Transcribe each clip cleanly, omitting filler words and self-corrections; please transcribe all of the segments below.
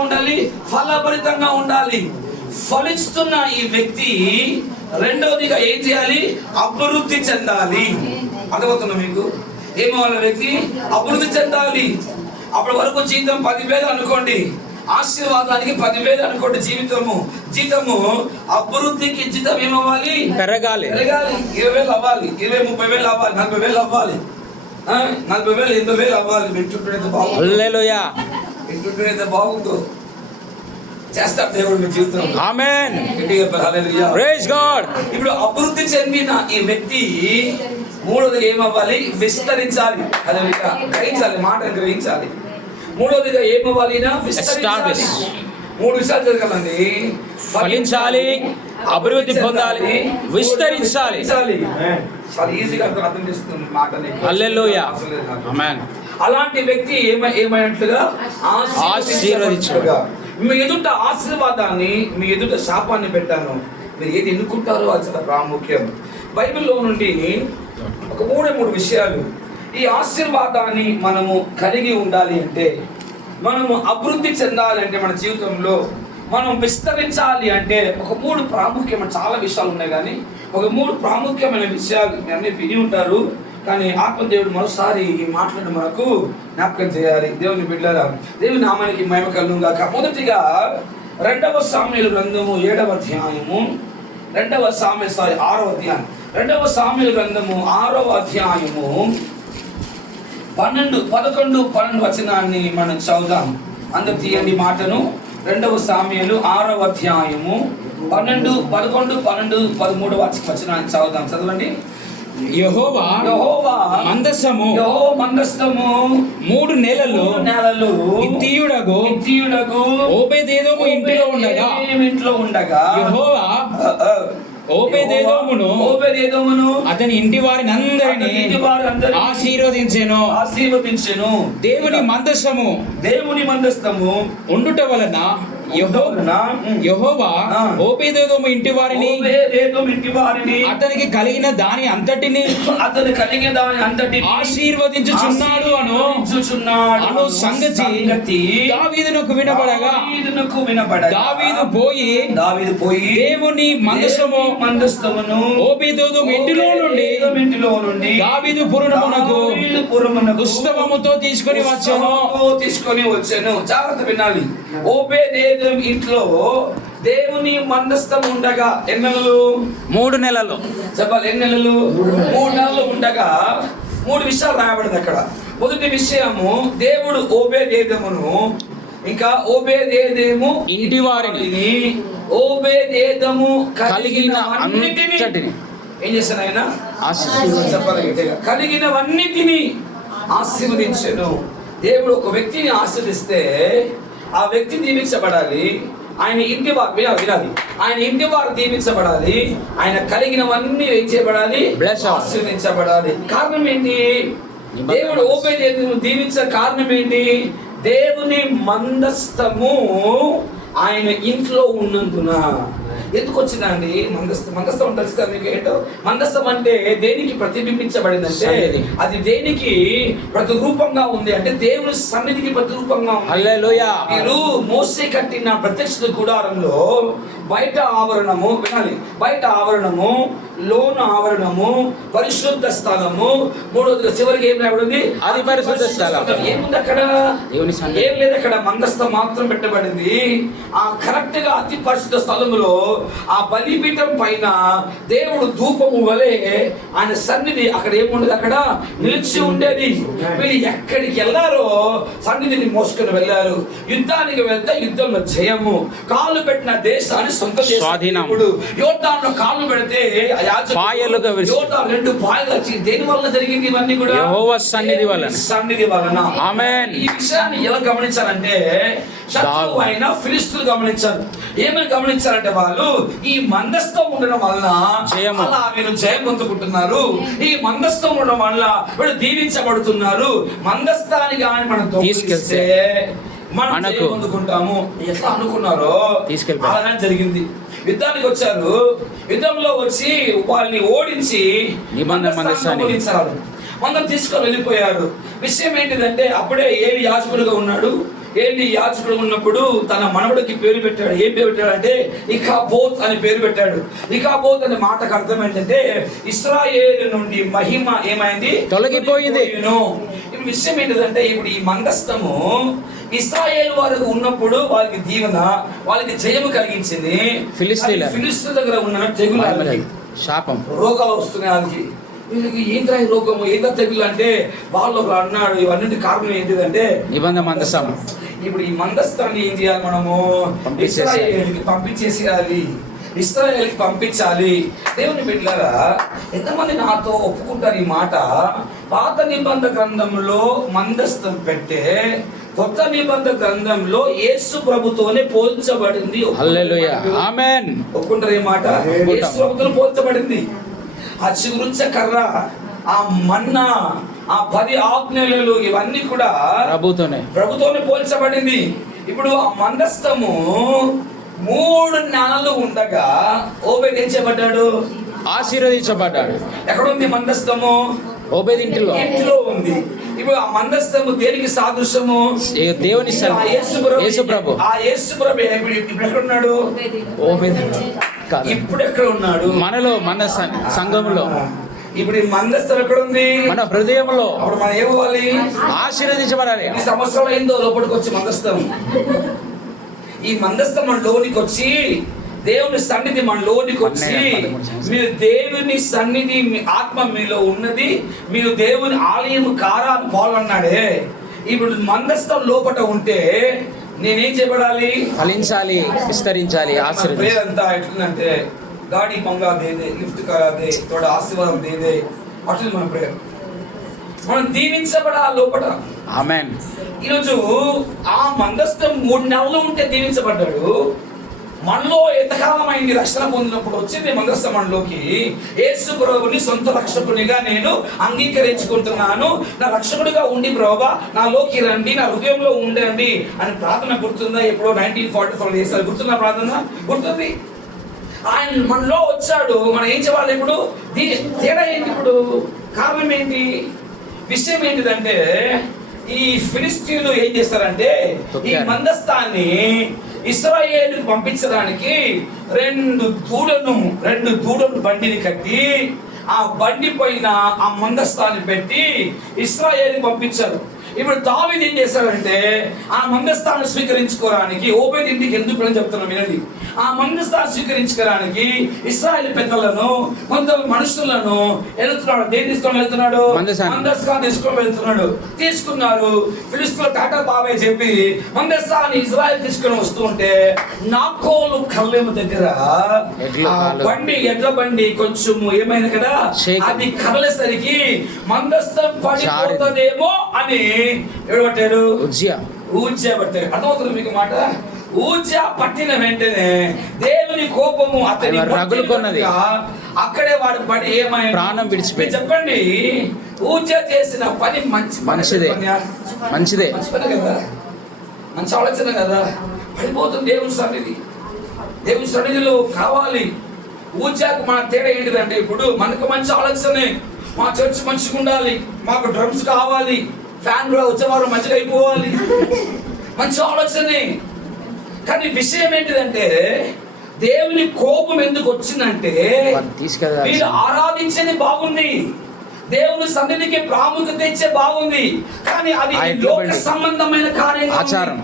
ఉండాలి, ఫలభరితంగా ఉండాలి. ఫలిస్తున్న ఈ వ్యక్తి రెండవదిగా ఏం చేయాలి? అభివృద్ధి చెందాలి. అర్థమవుతున్నా మీకు? ఏమవ్వాలి? వ్యక్తి అభివృద్ధి చెందాలి. అప్పటి వరకు జీతం 10,000 అనుకోండి, ఆశీర్వాదానికి 10,000 అనుకోండి. జీతము అభివృద్ధికి జీతం ఏమవ్వాలి? పెరగాలి. 20,000 అవ్వాలి, 20,000-30,000 అవ్వాలి, 40,000 అవ్వాలి, 40,000 80,000 అవ్వాలి. వింటుంటే బాగుంది, హల్లెలూయా, వింటుంటే బాగుందో. చేస్తాడు దేవుడు మీ జీవితం. ఆమేన్, హల్లెలూయా, ప్రైజ్ గాడ్. ఇప్పుడు అభివృద్ధి చెందిన ఈ వ్యక్తి మూడోదిగా ఏమవ్వాలి? విస్తరించాలి. హల్లెలూయా, గ్రహించాలి, మాటను గ్రహించాలి. మూడోదిగా ఏమవ్వాలి? విస్తరించాలి. 3 విషయాలు జరగాలండి. ఫలించాలి, అభివృద్ధి పొందాలి, విస్తరించాలి. చాలా ఈజీగా అర్థం చేస్తుంది మాటని. హల్లెలూయా, ఆమేన్. అలాంటి వ్యక్తి ఏమైనట్లుగా? ఆశీర్వదించుగా. మీ ఎదుట ఆశీర్వాదాన్ని, మీ ఎదుట శాపాన్ని పెట్టాను. మీరు ఏది ఎన్నుకుంటారో అది చాలా ప్రాముఖ్యం. బైబిల్లో నుండి ఒక 3 విషయాలు. ఈ ఆశీర్వాదాన్ని మనము కలిగి ఉండాలి అంటే, మనము అభివృద్ధి చెందాలి అంటే, మన జీవితంలో మనం విస్తరించాలి అంటే ఒక 3 ప్రాముఖ్యమైన, చాలా విషయాలు ఉన్నాయి కానీ ఒక 3 ప్రాముఖ్యమైన విషయాలు మీరు అన్ని విని ఉంటారు. కానీ ఆత్మదేవుడు మరోసారి ఈ మాటలను మనకు జ్ఞాపకం చేయాలి. దేవుని బిడ్డలారా, దేవుని నామానికి మహిమ కలుగును గాక. మొదటిగా 2వ సామ్యుయేలు గ్రంథము 6వ అధ్యాయము, 2వ సామ్యుయేలు గ్రంథము 6వ అధ్యాయము 11, 12 వచనాన్ని మనం చదువుదాం. అందరు తీయండి మాటను. 2వ సామ్యుయేలు 6వ అధ్యాయము 12, 11, 12, 13 వచనాన్ని చదువుదాం. చదవండి. యెహోవా మందసము 3 నెలలు హిత్తీయుడగు ఓబేదెదోము ఇంటిలో ఉండగా యెహోవా ఓబేదెదోమును అతని ఇంటి వారిని అందరినీ ఆశీర్వదించెను. దేవుని మందసము ఉండుట వలన యెహోవా ఓబేదెదోము ఇంటి వారిని అతనికి కలిగిన దాని అంతటిని ఆశీర్వదించుచున్నాడు అను సంగతి దావీదునకు వినబడగా దావీదు పోయి దేవుని మందసమును ఓబేదెదోము ఇంటిలో నుండి దావీదు పురమునకు ఉత్సవముతో తీసుకొని వచ్చెను. జాగ్రత్త వినాలి. ఓబేదెదోము ఇంట్లో దేవుని మందస్థం ఉండగా 3 నెలలు చెప్పాలి. 3 నెలలు ఉండగా 3 విషయాలు రాయబడింది అక్కడ. మొదటి విషయము, దేవుడు ఓబేదెదోమును, ఇంకా ఓబేదెదోము ఇంటి వారిని, ఓబేదెదోము కలిగిన అన్నిటిని ఏం చేశాను ఆయన? చెప్పాలి. కలిగినవన్నిటిని ఆశీర్వదించెను. దేవుడు ఒక వ్యక్తిని ఆశీర్వదిస్తే ఆ వ్యక్తి దీవించబడాలి. ఆయన ఇంటి వారు వినాలి. ఆయన ఇంటి వారు దీవించబడాలి. ఆయన కలిగినవన్నీ ఏం చేయబడాలి? ఆశీర్వదించబడాలి. కారణం ఏంటి? దేవుడు ఓబేదెదోమును దీవించే కారణం ఏంటి? దేవుని మందస్థము ఆయన ఇంట్లో ఉన్నందున. ఎందుకు వచ్చిందండి మందస్థం? తెలుసు కదా మీకు ఏంటో? మందస్థం అంటే దేనికి ప్రతిబింబించబడిందంటే, అది దేనికి ప్రతిరూపంగా ఉంది అంటే దేవుని సన్నిధికి ప్రతిరూపంగా ఉంది. హల్లెలూయా. మీరు మోసే కట్టిన ప్రత్యక్ష గుడారంలో బయట ఆవరణము వినాలి, బయట ఆవరణము, లోను ఆవరణము, పరిశుద్ధ స్థలము, మూడోది చివరికి ఏం రాబడింది? అది పరిశుద్ధ స్థలం. ఏముంది అక్కడ? ఏం లేదు అక్కడ. మందస్థం మాత్రం పెట్టబడింది. ఆ కరెక్ట్ గా అతి పరిశుద్ధ స్థలములో ఆ బలిపీఠం పైన దేవుడు ధూపము వలె ఆయన సన్నిధి అక్కడ ఏముండదు, అక్కడ నిలిచి ఉండేది. వీళ్ళు ఎక్కడికి వెళ్ళారో సన్నిధిని మోసుకొని వెళ్ళారు. యుద్ధానికి వెళ్తే యుద్ధంలో జయము. కాళ్ళు పెట్టిన దేశాన్ని సొంత స్వాధీనం. యోర్దానులో కాళ్ళు పెడితే పాయలుగా 2 పాయలు వచ్చి దేని వల్ల జరిగింది? ఇవన్నీ కూడా యెహోవా సన్నిధి వలన. ఆమేన్. ఈ విషయాన్ని ఎలా గమనించాలంటే, శత్రువు అయిన ఫిలిష్తీయులు గమనించారు. ఏమని గమనించారంటే, వాళ్ళు ఈ మందస్థం ఉండడం వలన అలా వీళ్ళు జయం పొందుకుంటున్నారు, ఈ మందస్థం ఉండడం వల్ల వీళ్ళు దీవించబడుతున్నారు. మందస్థాన్ని కానీ మనం తీసుకెళ్తే మనం పొందుకుంటాము. ఎట్లా అనుకున్నారో అలానే జరిగింది. యుద్ధానికి వచ్చారు. యుద్ధంలో వచ్చి వాళ్ళని ఓడించి మందం తీసుకొని వెళ్ళిపోయారు. విషయం ఏంటిదంటే, అప్పుడే ఏలి యాజకుడుగా ఉన్నాడు. ఏలి యాజకుడు ఉన్నప్పుడు తన మనవడికి పేరు పెట్టాడు. ఏం పేరు పెట్టాడు అంటే ఇకాబోత్ అని పేరు పెట్టాడు. ఇకాబోత్ అనే మాటకు అర్థం ఏంటంటే ఇశ్రాయేలు నుండి మహిమ ఏమైంది, తొలగిపోయింది. ఇప్పుడు విషయం ఏంటంటే ఇప్పుడు ఈ మందస్తము ఇశ్రాయేలు వారికి ఉన్నప్పుడు వాళ్ళకి దీవెన, వాళ్ళకి జయము కలిగించింది. ఫిలిస్తీన్ల దగ్గర ఉన్న తెగులు, శాపం, రోగాలు వస్తున్నాయి. వాళ్ళకి వీళ్ళకి ఏంద్రా ఈ రోగము, ఏంద్రా తెగులు అంటే వాళ్ళు అన్నాడు. ఇవన్నీ కారణం ఏంటిదంటే నిబంధన మందసం. ఇప్పుడు ఈ మందస్తాన్ని ఏం చేయాలి, మనము ఇశ్రాయేలుకి పంపించేసేయాలి, ఇశ్రాయేలుకి పంపించాలి. దేవుని బిడ్డలారా, ఎంతమంది నాతో ఒప్పుకుంటారు ఈ మాట? పాత నిబంధన గ్రంథంలో మందస్తం పెట్టే కొత్త నిబంధన గ్రంథంలో యేసు ప్రభుతోనే పోల్చబడింది. హల్లెలూయా, ఆమేన్. ఒప్పుకుంటారు ఈ మాట? యేసు ప్రభుతో పోల్చబడింది. ఆ చిగురుంచ కర్ర, ఆ మన్నా, ఆ 10 ఆజ్ఞలు ఇవన్నీ కూడా ప్రభుతోనే పోల్చబడింది. ఇప్పుడు ఆ మందస్తము 3 నెలలు ఉండగా ఓబేద్ ఏం చేయబడ్డాడు? ఆశీర్వదించబడ్డాడు. ఎక్కడుంది మందస్తము? ఓబేద్ ఇంట్లో ఉంది. ఇప్పుడు ఆ మందస్తము దేనికి సాదృశ్యము? దేవుని యేసు ప్రభు. ఆ యేసు ప్రభు ఇప్పుడు ఎక్కడున్నాడు? ఇప్పుడు ఎక్కడ ఉన్నాడు? మనలో, మన సంఘంలో. ఇప్పుడు ఈ మందస్థం ఎక్కడ ఉంది? మన హృదయంలో. అప్పుడు మనం ఏమవ్వాలి? ఆశీర్వదించబడాలి. ఈ సంవత్సరం అయిందో లోపలికి వచ్చి మందస్థం, ఈ మందస్థం మన లోనికి వచ్చి, దేవుని సన్నిధి మన లోనికి వచ్చి, మీరు దేవుని సన్నిధి, మీ ఆత్మ మీలో ఉన్నది, మీరు దేవుని ఆలయం కారా అని పౌలు అన్నాడే. ఇప్పుడు మందస్థం లోపట ఉంటే నేనేం చేయబడాలి? ఫలించాలి, విస్తరించాలి. ప్రేయర్ అంతా ఎట్లుందంటే గాడి పంగా దేదే, లిఫ్ట్ కా దే, తోడ ఆశీర్వాదం దేదే, అట్లా మన ప్రేయర్. మనం దీవించబడాలి లోపట. ఆమేన్. ఈరోజు ఆ మందస్థం 3 నెలలు ఉంటే దీవించబడ్డాడు. మనలో ఎంతకాలమైంది రక్షణ పొందినప్పుడు వచ్చింది మందస్థం మనలోకి. యేసు ప్రభువుని సొంత రక్షకునిగా నేను అంగీకరించుకుంటున్నాను, నా రక్షకుడిగా ఉండి ప్రభువా నాలోకి రండి, నా హృదయంలో ఉండండి అని ప్రార్థన గుర్తుందా? ఎప్పుడో 1944 చేశారు. గుర్తున్న ప్రార్థన గుర్తుంది. ఆయన మనలో వచ్చాడు. మనం ఏం చేయాలి ఇప్పుడు? తేడా ఏంటి ఇప్పుడు? కారణం ఏంటి? విషయం ఏంటిదంటే ఈ ఫిలిస్తీన్లు ఏం చేస్తారంటే ఈ మందస్థాన్ని ఇశ్రాయేలుకు పంపించడానికి 2 దూడలు బండిని కట్టి ఆ బండి పైన ఆ మందస్థాన్ని పెట్టి ఇశ్రాయేలుకు పంపించారు. ఇప్పుడు దావీదు ఏం చేశాడంటే ఆ మందస్థాన్ని స్వీకరించుకోవడానికి, ఓబేద్ ఇంటికి ఎందుకు అని చెప్తున్నాం వినండి. ఆ మందస్థాన్ని స్వీకరించుకోవడానికి ఇశ్రాయేలు పెద్దలను, కొంత మనుషులను వెళ్తున్నాడు. దేని తీసుకొని వెళ్తున్నాడు? మందస్థాన్ని తీసుకొని వెళ్తున్నాడు. తీసుకున్నారు. ఫిలిస్తీన్ల టాటా బాబాయ్ చెప్పి మందస్థాన్ని ఇశ్రాయేలు తీసుకొని వస్తూ ఉంటే నాకోలు కళ్ళెము దగ్గర ఎడ్ల బండి కొంచెం ఏమైనా కదా, అది కదలేసరికి మందస్థం పడిపోతుందేమో అని ఎవరు ఊజ్జా పట్టాడు. అర్థమవుతుంది మీకు మాట? ఊజ్జా పట్టిన వెంటనే దేవుని కోపము అతని రగులుకొన్నది. అక్కడే వాడు పడి ఏమైనా ప్రాణం విడిచిపోయి. చెప్పండి, ఊజ్జా చేసిన పని మంచిదే కదా, మంచి ఆలోచన కదా. పడిపోతుంది దేవుని సన్నిధి. దేవుని సన్నిధిలో కావాలి. ఊజ్జాకు మన తేడా ఏంటిదంటే ఇప్పుడు మనకు మంచి ఆలోచనే, మా చర్చ్ మంచిగా ఉండాలి, మాకు డ్రమ్స్ కావాలి, ఫ్యాన్ కూడా వచ్చేవారు మంచిగా అయిపోవాలి, మంచి ఆలోచనే. కానీ విషయం ఏంటిదంటే దేవుని కోపం ఎందుకు వచ్చిందంటే వీళ్ళు ఆరాధించేది బాగుంది, దేవుని సన్నిధికి ప్రాముఖ్యత ఇచ్చే బాగుంది, కానీ అది లోక సంబంధమైన కార్యం, ఆచారం,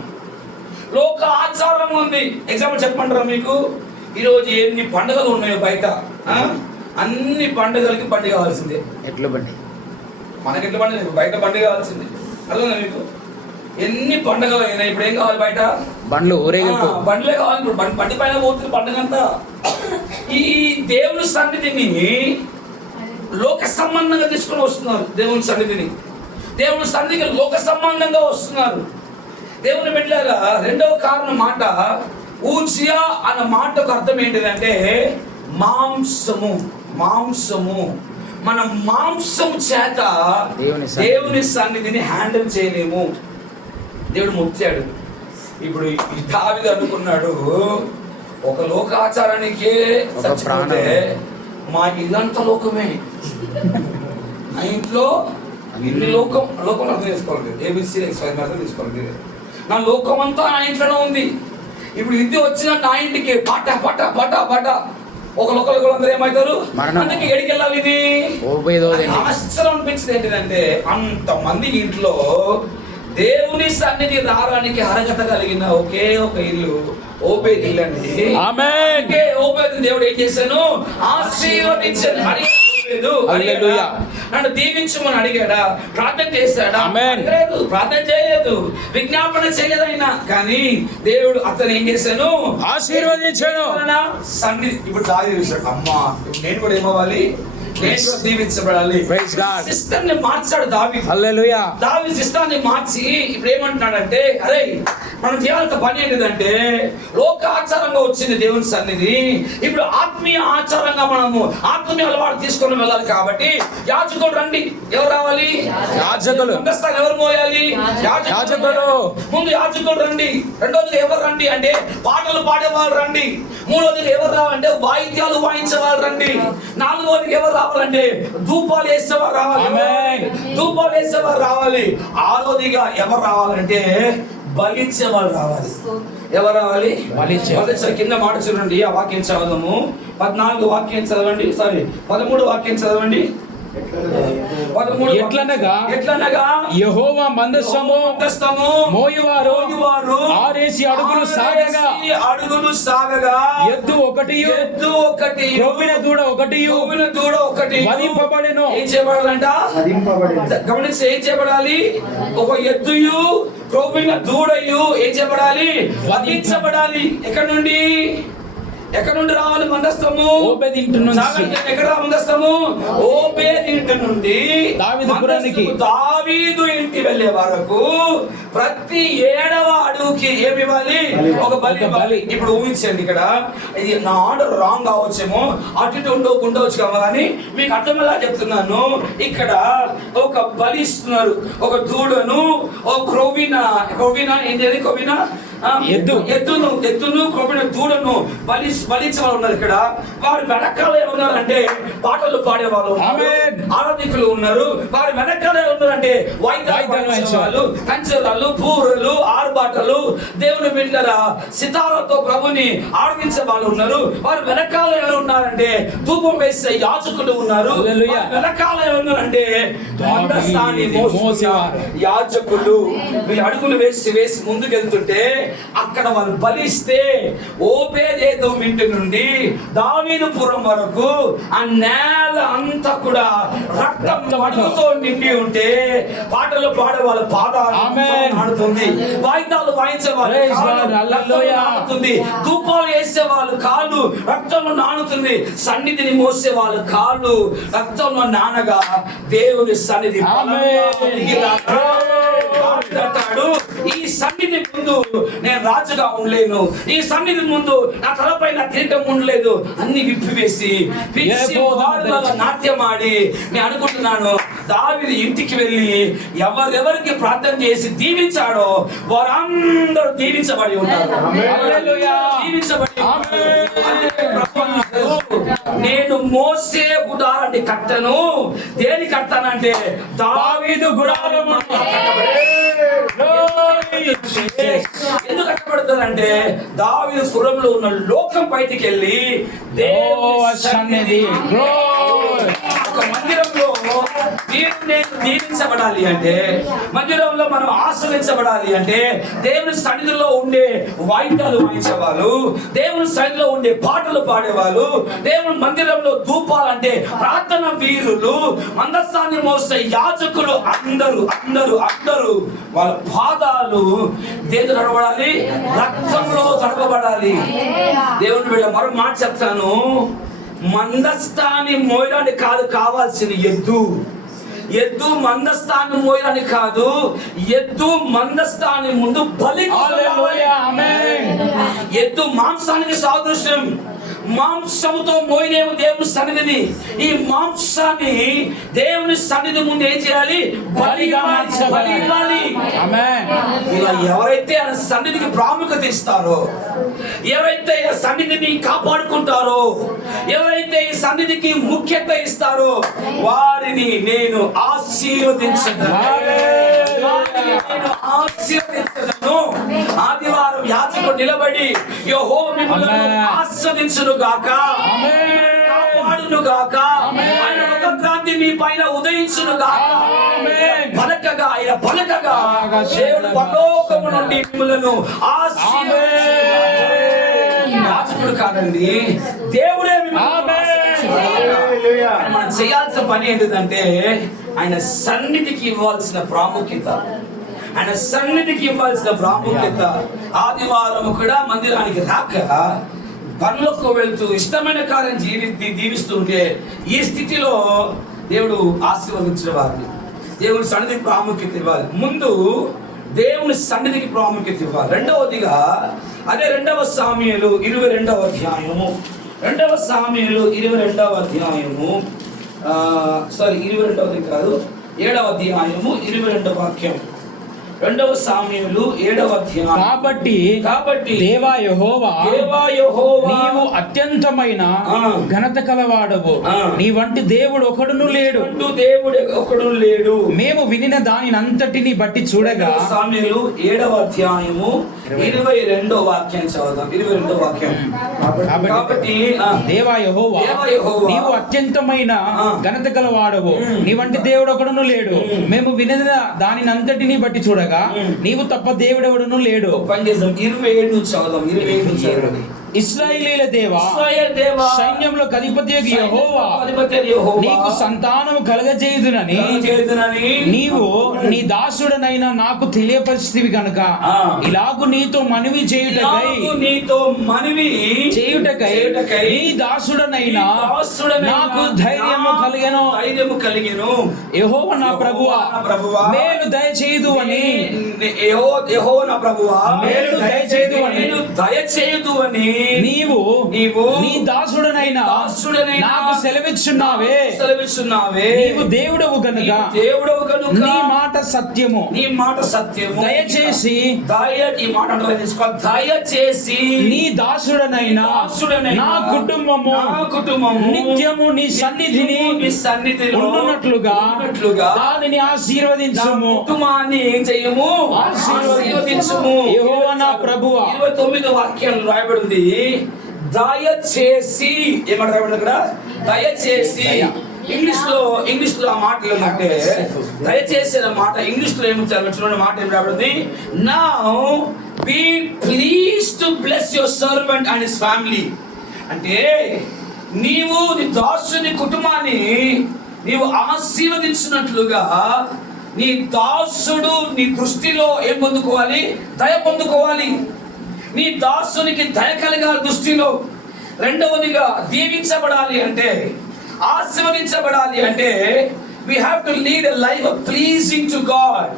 లోక ఆచారం ఉంది. ఎగ్జాంపుల్ చెప్పమంటారా మీకు? ఈరోజు ఎన్ని పండుగలు ఉన్నాయో బయట, అన్ని పండుగలకి బండి కావాల్సిందే. ఎట్ల బండి? మనకి ఎట్ల బండి? బయట బండి కావాల్సిందే. అర్థం మీకు? ఎన్ని పండుగలు అయినాయి, ఇప్పుడు ఏం కావాలి? బయట బండ్లు, ఊరేగింపు బండ్లే కావాలి. ఇప్పుడు బండి పైన పోతుంది పండుగ అంతా. ఈ దేవుని సన్నిధిని లోక సంబంధంగా తీసుకుని వస్తున్నారు. దేవుని సన్నిధికి లోక సంబంధంగా వస్తున్నారు. దేవుని బిడ్డలారా, రెండవ కారణం మాట ఊజియా అన్న మాటకు అర్థం ఏంటిదంటే మాంసము. మన మాంసము చేత దేవుని సన్నిధిని హ్యాండిల్ చేయలేము. దేవుడు ముట్టాడు. ఇప్పుడు దావీదు అనుకున్నాడు, ఒక లోకాచారానికే చచ్చిపోతే మా ఇదంతా లోకమే, నా ఇంట్లో ఇన్ని లోకం అర్థం చేసుకోవాలి. ABC అర్థం తీసుకోవాలి. నా లోకమంతా నా ఇంట్లోనే ఉంది. ఇప్పుడు ఇది వచ్చిన నా ఇంటికి పట పట పట పట ఒకరు అందరూ ఏమవుతారు? అందుకే ఎడికి వెళ్ళాలి. ఇది ఆశ్చర్యం అనిపించింది ఏంటిదంటే, అంతమంది ఇంట్లో దేవుని సన్నిధి రావడానికి అర్హత కలిగిన ఒకే ఒక ఇల్లు ఓబేద్ ఇల్లు అండి. ఓబేద్ దేవుడు ఏం చేశాను? ఆశీర్వదించాను. నన్ను దీవించమని అడిగాడా? ప్రార్థన చేశాడా? ప్రార్థన చేయలేదు, విజ్ఞాపన చేయలేదు అయినా. కానీ దేవుడు అతను ఏం చేశాను? ఆశీర్వదించాను. సన్నిధి. ఇప్పుడు దారి చూశాడు, అమ్మా నేను కూడా ఏమవ్వాలి? దీవించబడాలి. సిస్టమ్ ని మార్చాడు దావీదు. హల్లెలూయా. దావీదు సిస్టమ్ ని మార్చి ఇప్పుడు ఏమంటున్నాడంటే, అరే మనం చేయాల్సిన పని ఏంటిదంటే, లోక ఆచారంగా వచ్చింది దేవుని సన్నిధి, ఇప్పుడు ఆత్మీయ ఆచారంగా మనము ఆత్మీయ అలవాటు తీసుకొని వెళ్ళాలి. కాబట్టి యాజకుడు రండి. ఎవరు రావాలి? యాజకులు. అంతస్థానం ఎవరు మోయాలి? యాజకులు. ముందు యాజకుడు రండి. రెండోది ఎవరు రండి అంటే పాటలు పాడేవాళ్ళు రండి. మూడోది ఎవరు రావాలంటే వాయిద్యాలు వాయించే వాళ్ళు రండి. నాలుగోది ఎవరు రావాలంటే ధూపాలు వేసేవారు రావాలి. ధూపాలు వేసేవారు రావాలి. ఆరోదిగా ఎవరు రావాలంటే బలిచ్చే వాళ్ళు రావాలి. ఎవరు రావాలి? బలిచ్చే. కింద మాట చూడండి, ఆ వాక్యం చదవము. 14 వాక్యం చదవండి, సారీ 13 వాక్యం చదవండి. ఎట్లనగా యెహోవా మందసము మోయువారు ఆరేసి అడుగులు సాగగా ఎద్దు ఒకటి క్రొవ్విన దూడ ఒకటి వధింపబడెను. ఏం చేయబడాలంట? గమనించి ఏం చేయబడాలి? ఒక ఎద్దుయు క్రొవ్విన దూడయు ఏం చేయబడాలి? వధించబడాలి. ఎక్కడ నుండి రావాలి మందస్తము? ఓబేద్ ఇంటి నుంచి. ఎక్కడ మందస్తము? ఓబేద్ ఇంటి నుండి దావీదు ఇంటి వెళ్ళే వరకు ప్రతి 7వ అడుగుకి ఏమి ఇవ్వాలి? ఒక బలి. ఇప్పుడు ఊహించండి, ఇక్కడ ఇది నా ఆర్డర్ రాంగ్ కావచ్చేమో, అటు ఇటు ఉండవచ్చు కదా, కానీ మీకు అర్థమయ్యేలా చెప్తున్నాను. ఇక్కడ ఒక బలి ఇస్తున్నారు. ఒక దూడను, ఒక క్రొవ్విన ఏంటి? క్రొవ్విన ఎద్దును క్రొవ్విన దూడను బలించే వాళ్ళు ఉన్నారు. ఇక్కడ వారి వెనకాల ఉన్నారంటే పాటలు పాడేవాళ్ళు, ఆరాధికులు ఉన్నారు. వారి వెనకాల ఉన్నారంటే వాయిద్యాలు, కంచెరాలు, బూరలు, ఆర్బాటలు, దేవుని బిడ్డల సితారాతో ప్రభుని ఆరాధించే వాళ్ళు ఉన్నారు. వారి వెనకాల ఎవరు ఉన్నారంటే ధూపం వేసే యాజకులు ఉన్నారు. వెనకాల ఎవరున్నారంటే యాజకులు. వీళ్ళు అడుగులు వేసి ముందుకెళ్తుంటే అక్కడ వాళ్ళు బలిస్తే ఓబేదెదోము ఇంటి నుండి దావీదుపురం వరకు ఆ నేల అంతా కూడా రక్తంతో నిండి ఉంటే పాటలు పాడే వాళ్ళ పాదాలు ఆడుతుంది, వాయిద్యాలు వాయించే వాళ్ళు ఆడుతుంది, ధూపాలు వేసే వాళ్ళు కాళ్ళు రక్తంలో నానుతుంది, సన్నిధిని మోసే వాళ్ళు కాళ్ళు రక్తంలో నానగా దేవుని సన్నిధి అంటాడు. ఈ సన్నిధి ముందు నేను రాజుగా ఉండలేను, ఈ సన్నిధి ముందు నా తలపై నా కిరీటం ఉండలేదు. అన్ని విప్పివేసి నాట్యం ఆడి నేను అనుకుంటున్నాను, దావీదు ఇంటికి వెళ్ళి ఎవరెవరికి ప్రార్థన చేసి దీవించాడో వారందరూ దీవించబడి ఉంటారు. నేను మోసే గుడారాన్ని కట్టను. దేని కట్టానంటే దావీదు గుడారము. ఎందుకు కట్టబడుతుందంటే దావీదు పురంలో ఉన్న లోకం బయటికి వెళ్ళి దేవుని సన్నిధి ఒక మందిరంలో దీవించబడాలి అంటే, మందిరంలో మనం ఆశ్రయించబడాలి అంటే దేవుని సన్నిధిలో ఉండే వాయిద్యాలు వాయించేవాళ్ళు, దేవుని సన్నిధిలో ఉండే పాటలు పాడేవాళ్ళు, దేవుని మందిరంలో ధూపాలంటే ప్రార్థన వీరులు, మందస్థాన్ని మోసే యాజకులు అందరూ వాళ్ళ పాదాలు దేని తడబడాలి? రక్తంలో తడపబడాలి. దేవుని వీళ్ళ మరో మాట చెప్తాను, మందస్థాన్ని మోయడానికి కాదు కావాల్సిన ఎద్దు మందస్థాన్ని మోయడానికి కాదు, ఎద్దు మందస్థాన్ని ముందు బలి. ఎద్దు మాంసానికి సాదృశ్యం. మాంసముతో మోయలేము దేవుని సన్నిధిని. ఈ మాంసాన్ని దేవుని సన్నిధి ముందు ఏం చేయాలి? బలి ఇవ్వాలి. ఇలా ఎవరైతే ఆయన సన్నిధికి ప్రాముఖ్యత ఇస్తారో, ఎవరైతే ఈ సన్నిధిని కాపాడుకుంటారో, ఎవరైతే ఈ సన్నిధికి ముఖ్యత ఇస్తారో వారిని నేను ఆశీర్వదించను. ఆస్వాదించను. ఆదివారం యాజకుడు నిలబడి యెహోవా మిమ్మల్ని ఆస్వాదించును గాక, కాపాడును గాక, ఆయన ముఖకాంతి మీ పైన ఉదయించును గాక పలకగా, ఆయన పలకగా దేవుడు పరలోకము నుండి మిమ్మల్ని యాజకుడు కాదండి, దేవుడే మనం చేయాల్సిన పని ఏంటిదంటే ఆయన సన్నిధికి ఇవ్వాల్సిన ప్రాముఖ్యత, ఆయన సన్నిధికి ఇవ్వాల్సిన ప్రాముఖ్యత. ఆదివారం కూడా మందిరానికి రాక పనులకు వెళ్తూ ఇష్టమైన కార్యం దీవిస్తుంటే ఈ స్థితిలో దేవుడు ఆశీర్వదించిన వారిని దేవుని సన్నిధికి ప్రాముఖ్యత ఇవ్వాలి. ముందు దేవుని సన్నిధికి ప్రాముఖ్యత ఇవ్వాలి. రెండవదిగా అదే 2వ సామ్యుయేలు 22వ అధ్యాయము, 2వ సామ్యుయేలు 22వ అధ్యాయము 22వ కాదు 7వ అధ్యాయము 22వ వాక్యం. 2వ సామ్యుయేలు 7వ అధ్యాయం. కాబట్టి దేవా యెహోవా నీవు అత్యంతమైన ఘనత కలవాడవు, నీ వంటి దేవుడు ఒకడును లేడు. మేము వినిన దానిని అంతటిని బట్టి చూడగా. సామ్యుయేలు 7వ అధ్యాయము 22వ వాక్యాన్ని చదువుదాం. 22వ వాక్యం. కాబట్టి దేవా యెహోవా నీవు అత్యంతమైన ఘనత కలవాడవు, నీ వంటి దేవుడు ఒకడును లేడు. మేము వినిన దానిని అంతటిని బట్టి చూడగా నీవు తప్ప దేవుడెవడును లేడు. 27 నుంచి చదువుదాం. 27 నుంచి చదవండి. ఇశ్రాయేలీల దేవా, సైన్యంలో అధిపతియగు యెహోవా, నీకు సంతానము కలగజేయుదునని నీవు నీ దాసుడనైన నాకు తెలియపరిచితివి కనుక ఇలాగు నీతో మనవి చేయుటకై నీ దాసుడనైనా నాకు ధైర్యము కలిగెను. యెహోవా నా ప్రభువా, మేలు దయచేయుదు అని నీవు నీ దాసుడనైనా నాకు సెలవిచ్చున్నావే. నీవు దేవుడవు గనుక నీ మాట సత్యము. దయచేసి ఈ మాట దయచేసి నీ దాసుడనైనా నా కుటుంబము నిత్యము నీ సన్నిధిని ఉండునట్లుగా దానిని ఆశీర్వదించుము. కుటుంబాన్ని ఏం చేయము? ఆశీర్వదించుము. యెహోవా నా ప్రభువా. 29 వాక్యాలు రాయబడింది. దయచేసి ఏమంట రాయబడింది అక్కడ? దయచేసి. ఇంగ్లీష్ లో ఆ మాటలు ఏంటంటే దయచేసి అనే మాట ఇంగ్లీష్ లో ఏమిచ్చారు చూడండి. మాట ఏం రాబడింది? Now be please to bless your servant and his family. అంటే నీవు నీ దాసుని కుటుంబాన్ని నీవు ఆశీర్వదించినట్లుగా నీ దాసుడు నీ దృష్టిలో ఏం పొందుకోవాలి? దయ పొందుకోవాలి. నీ దాసునికి దయ కలగాలి దృష్టిలో. రెండవదిగా దీవించబడాలి అంటే, ఆశీర్వదించబడాలి అంటే we have to lead a life of pleasing to God.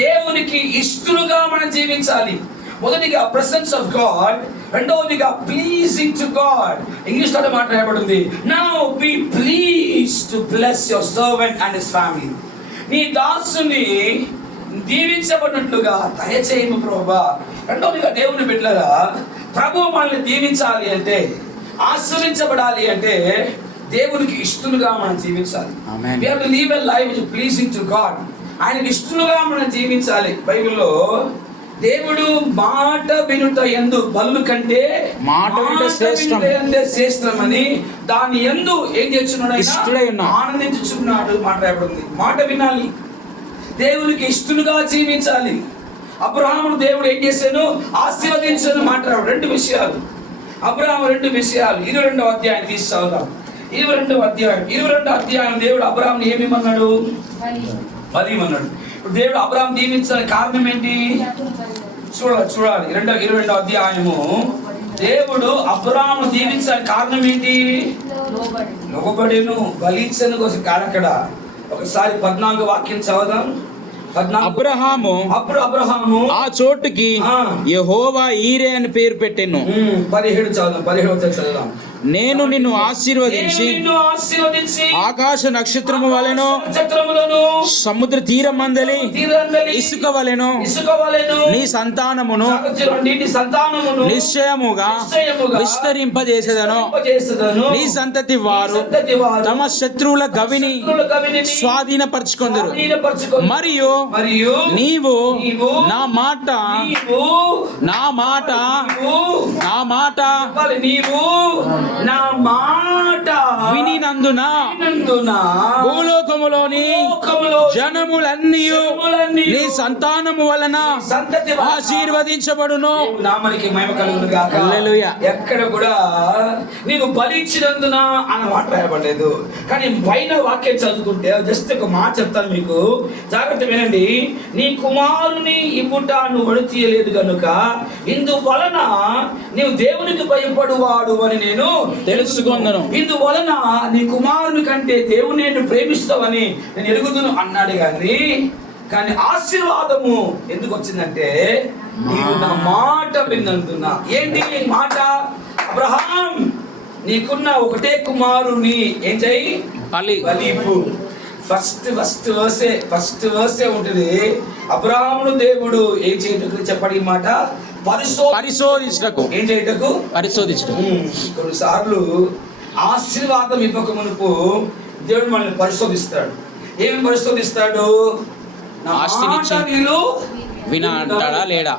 దేవునికి ఇష్టలుగా మనం జీవించాలి. మొదటిగా presence of God, రెండవదిగా pleasing to God. ఇంగ్లీష్ లో మాట్లాడబడింది, now be pleased to bless your servant and his family. నీ దాసుని దీవించబడినట్లుగా దయచేయము ప్రభువా. రెండవదిగా దేవుని బిడ్డలారా, ప్రభువు మనల్ని దీవించాలి అంటే, ఆశీర్వదించబడాలి అంటే దేవునికి ఇష్టలుగా మనం జీవించాలి. We have to live a life which is pleasing to God. ఆయనకి ఇష్టలుగా మనం జీవించాలి. బైబిల్లో దేవుడు మాట వినుట యందు బలుల కంటే మాట వినుట శ్రేష్టమని దాని యందు ఏం చేస్తున్నాడు? ఆనందించుచున్నాడు మాట్లాడబడింది. మాట వినాలి, దేవునికి ఇష్టలుగా జీవించాలి. అబ్రహామును దేవుడు ఏం చేశాను? ఆశీర్వదించాను మాట్లాడు. 2 విషయాలు. అబ్రహాము 2 విషయాలు. 22వ అధ్యాయం తీసి చదువుదాం. 22వ అధ్యాయం దేవుడు అబ్రహాముని ఏమేమన్నాడు? 10 అన్నాడు. ఇప్పుడు దేవుడు అబ్రహాం దీవించాలని కారణం ఏంటి? చూడాలి. 22వ అధ్యాయము దేవుడు అబ్రహాము దీవించాలని కారణం ఏంటి? లోబడెను, బలిచ్చను కోసం కారక్కడ. ఒకసారి 14 వాక్యం చదువుదాం. అబ్రహాము ఆ చోటుకి యెహోవా ఈరే అని పేరు పెట్టెను. 17 చదువుదాం. నేను నిన్ను ఆశీర్వదించి నేను నిన్ను ఆశీర్వదించి ఆకాశ నక్షత్రము వలెను నక్షత్రములను సముద్ర తీరం మందలి తీరందలి ఇసుక వలెను ఇసుక వలెను నీ సంతానమును నీ సంతానమును నిశ్చయముగా విస్తరింపజేసేదను. చేసేదను. నీ సంతతి వారు తమ శత్రువుల గవిని స్వాధీనపరచుకొందురు. మరియు నీవు నా మాట నీవు నా మాట వినినందున భూలోకములోని జనములన్నీ నీ సంతానము వలన ఆశీర్వదించబడును. నామనికి మహిమ కలుగును గాక. హల్లెలూయా. ఎక్కడ కూడా నీవు బలిచ్చినందున అన్న మాట రాయబడలేదు. కానీ పైన వాక్యం చదువుకుంటే జస్ట్ ఒక మాట చెప్తాను మీకు, జాగ్రత్త వినండి. నీ కుమారుని ఇవ్వుట నువ్వు వడి తీయలేదు కనుక ఇందువలన నీవు దేవునికి భయపడువాడు అని నేను తెలుసుకొందును. ఇందువలన నీ కుమారుని కంటే దేవుని నేను ప్రేమిస్తావని నేను ఎరుగుదును అన్నాడు. కానీ ఆశీర్వాదము ఎందుకు వచ్చిందంటే నీవు నా మాట విన్నందున. ఏంటి మాట? అబ్రహాం, నీకున్న ఒకటే కుమారుని ఏం చేయి? బలిపు. ఫస్ట్ వర్సే ఉంటుంది. అబ్రహామును దేవుడు ఏం చేయటకు చెప్పడి మాట? పరిశోధించటకు. ఏం చేయటకు? పరిశోధించటకు. కొన్నిసార్లు ఆశీర్వాదం ఇవ్వక మునుపు దేవుడు మనల్ని పరిశోధిస్తాడు. ఏమి పరిశోధిస్తాడు? వినంటాడా లేడా?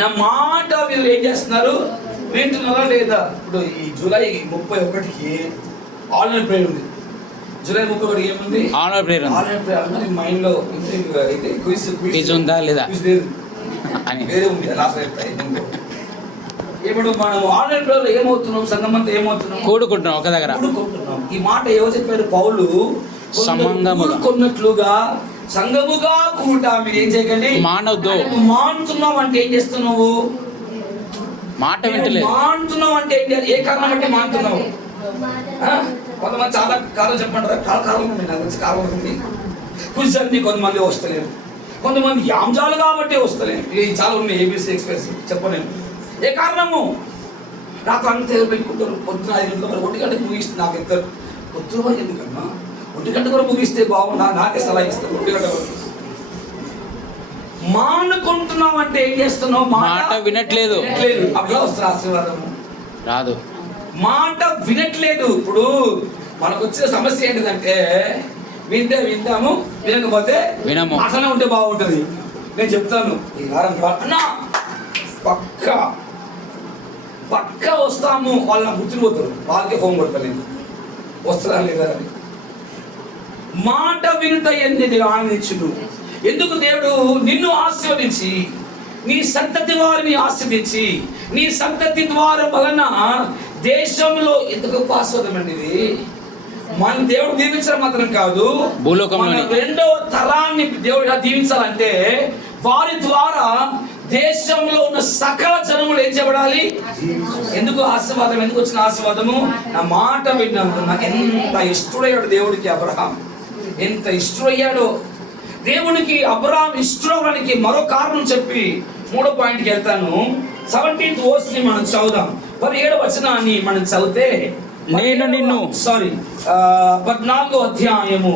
నా మాట వీళ్ళు ఏం చేస్తున్నారు? వింటున్నారా లేదా? ఇప్పుడు ఈ జూలై 31కి ఆన్లైన్ ప్రేయర్ ఉంది. జూలై 31 ఏముంది? ఆన్లైన్ ప్రేయర్ ఉంది. మైండ్ లో అయితే క్విజ్ ఉందా లేదా అని వేరే ఉంది. ఇప్పుడు మనం ఆన్లైన్ ప్రేయర్ ఏమవుతున్నాం? సంఘం అంతా ఏమవుతున్నాం? కూడుకుంటున్నాం ఒక దగ్గర. ఈ మాట ఎవరు చెప్పారు? పౌలు. కొన్నట్లుగా సంఘముగా కూట మీరు ఏం చేయకండి, మానవద్దు. మానుతున్నావు అంటే ఏం చేస్తున్నావు? మాట వింటలేదు. మానుతున్నావు అంటే ఏం చేయాలి? ఏ కారణం అంటే మానుతున్నావు? కొంతమంది చాలా కారణం చెప్పంటారు. కారణం ఉంది, నాకు తెలిసి కారణం ఉంది. కుజండి కొంతమంది వస్తలేరు, కొంతమంది యాంజాలు కాబట్టి వస్తలేరు. ఇది చాలా ఉన్నాయి. ఏబిసి ఎక్స్ప్రెస్ చెప్పలేను. ఏ కారణము? నాకు అంతే పెట్టుకుంటారు. పొద్దున 5 గంటల వరకు 1 గంటకు ముగిస్తుంది. నాకు ఎంత పొద్దున ఎందుకన్నా 1 గంట కూడా ముగిస్తే బాగున్నా, నాకే సలహా ఇస్తారు. 1 గంట వరకు మానుకుంటున్నావు అంటే ఏం చేస్తున్నావు? మాట వినట్లేదు. అట్లా వస్తుంది ఆశీర్వాదము రాదు. మాట వినట్లేదు. ఇప్పుడు మనకు వచ్చిన సమస్య ఏంటిదంటే వింటే వింటాము, వినకపోతే వినము. అట్లనే ఉంటే బాగుంటుంది. నేను చెప్తాను ఈ వారం అన్నా పక్క వస్తాము. వాళ్ళ గుర్తుపోతారు, వాళ్ళకే ఫోన్ కొడతాను నేను వస్తారా లేదా అని. మాట వినుట ఎందుకు ఆనందించుడు? ఎందుకు దేవుడు నిన్ను ఆశీర్వదించి నీ సంతతి వారిని ఆశీర్వదించి నీ సంతతి ద్వారా వలన దేశంలో ఎందుకు ఆశీర్వాదం అండి ఇది? మన దేవుడు దీవించడం మాత్రం కాదు, మన 2వ తరాన్ని దేవుడు దీవించాలంటే వారి ద్వారా దేశంలో ఉన్న సకల జనములు ఏం చేయబడాలి? ఎందుకు ఆశీర్వాదం? ఎందుకు వచ్చిన ఆశీర్వాదము? నా మాట విన్నందున. ఎంత ఇష్టడయ్యాడు దేవుడికి అబ్రహాం, ఎంత ఇష్టడయ్యాడో దేవునికి. అబ్రహాం ఇష్టడానికి మరో కారణం చెప్పి 3వ పాయింట్కి వెళ్తాను. 17th వర్స్ని మనం చదువుదాం. 17వ వచనాన్ని మనం చదివితే, నేను నిన్ను 14వ అధ్యాయము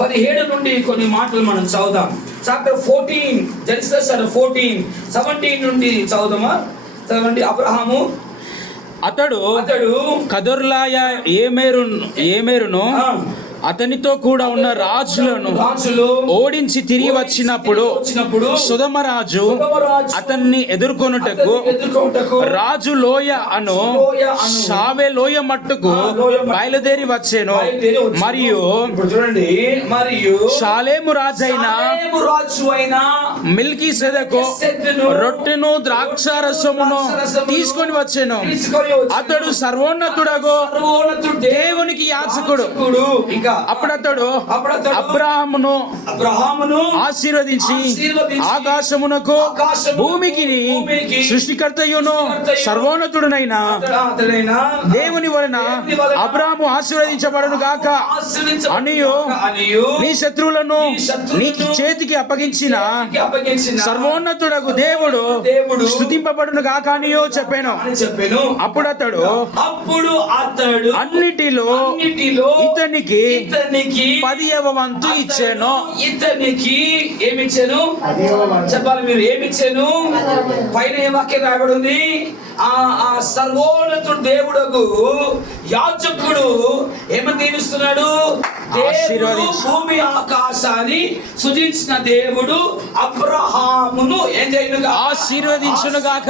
17 నుండి కొన్ని మాటలు మనం చదువుదాం. చాప్టర్ 14 జెనసిస్ 14 17 నుండి చదువుదామా? చదవండి. అబ్రహాము అతడు కదొర్లాయ ఏమేరును అతనితో కూడా ఉన్న రాజులు ఓడించి తిరిగి వచ్చినప్పుడు సొదొమరాజు అతన్ని ఎదుర్కొనుటకు రాజు లోయ అను షావే లోయ మట్టుకు బయలుదేరి వచ్చాను. మరియు షాలేము రాజైన మిల్కీసెదెకు రొట్టెను ద్రాక్షారసమును తీసుకొని వచ్చాను. అతడు సర్వోన్నతుడగు దేవునికి యాజకుడు. ఇంకా అప్పుడు అతడు అబ్రాహామును ఆశీర్వదించి ఆకాశమునకు భూమికి సృష్టికర్తయును సర్వోన్నతుడునైన దేవుని వలన అబ్రాహాము ఆశీర్వదించబడును గాక అనియు నీ శత్రువులను నీ చేతికి అప్పగించిన సర్వోన్నతుడకు దేవుడు స్తుతింపబడును గాక అనియు చెప్పాను. అప్పుడు అతడు అన్నిటిలో ఇతనికి 10వ వంతు ఇచ్చాను. ఇతనికి ఏమిచ్చాను చెప్పాలి మీరు, ఏమిచ్చాను? పైన ఏ వాక్యం రాయబడి ఉంది? ఆ సర్వోన్నతుడు దేవుడకు యాజకుడు ఏమని దీవిస్తున్నాడు? దేవుడు భూమి ఆకాశాన్ని సృజించిన దేవుడు అబ్రహామును ఏం చేయనుగా? ఆశీర్వదించును గాక.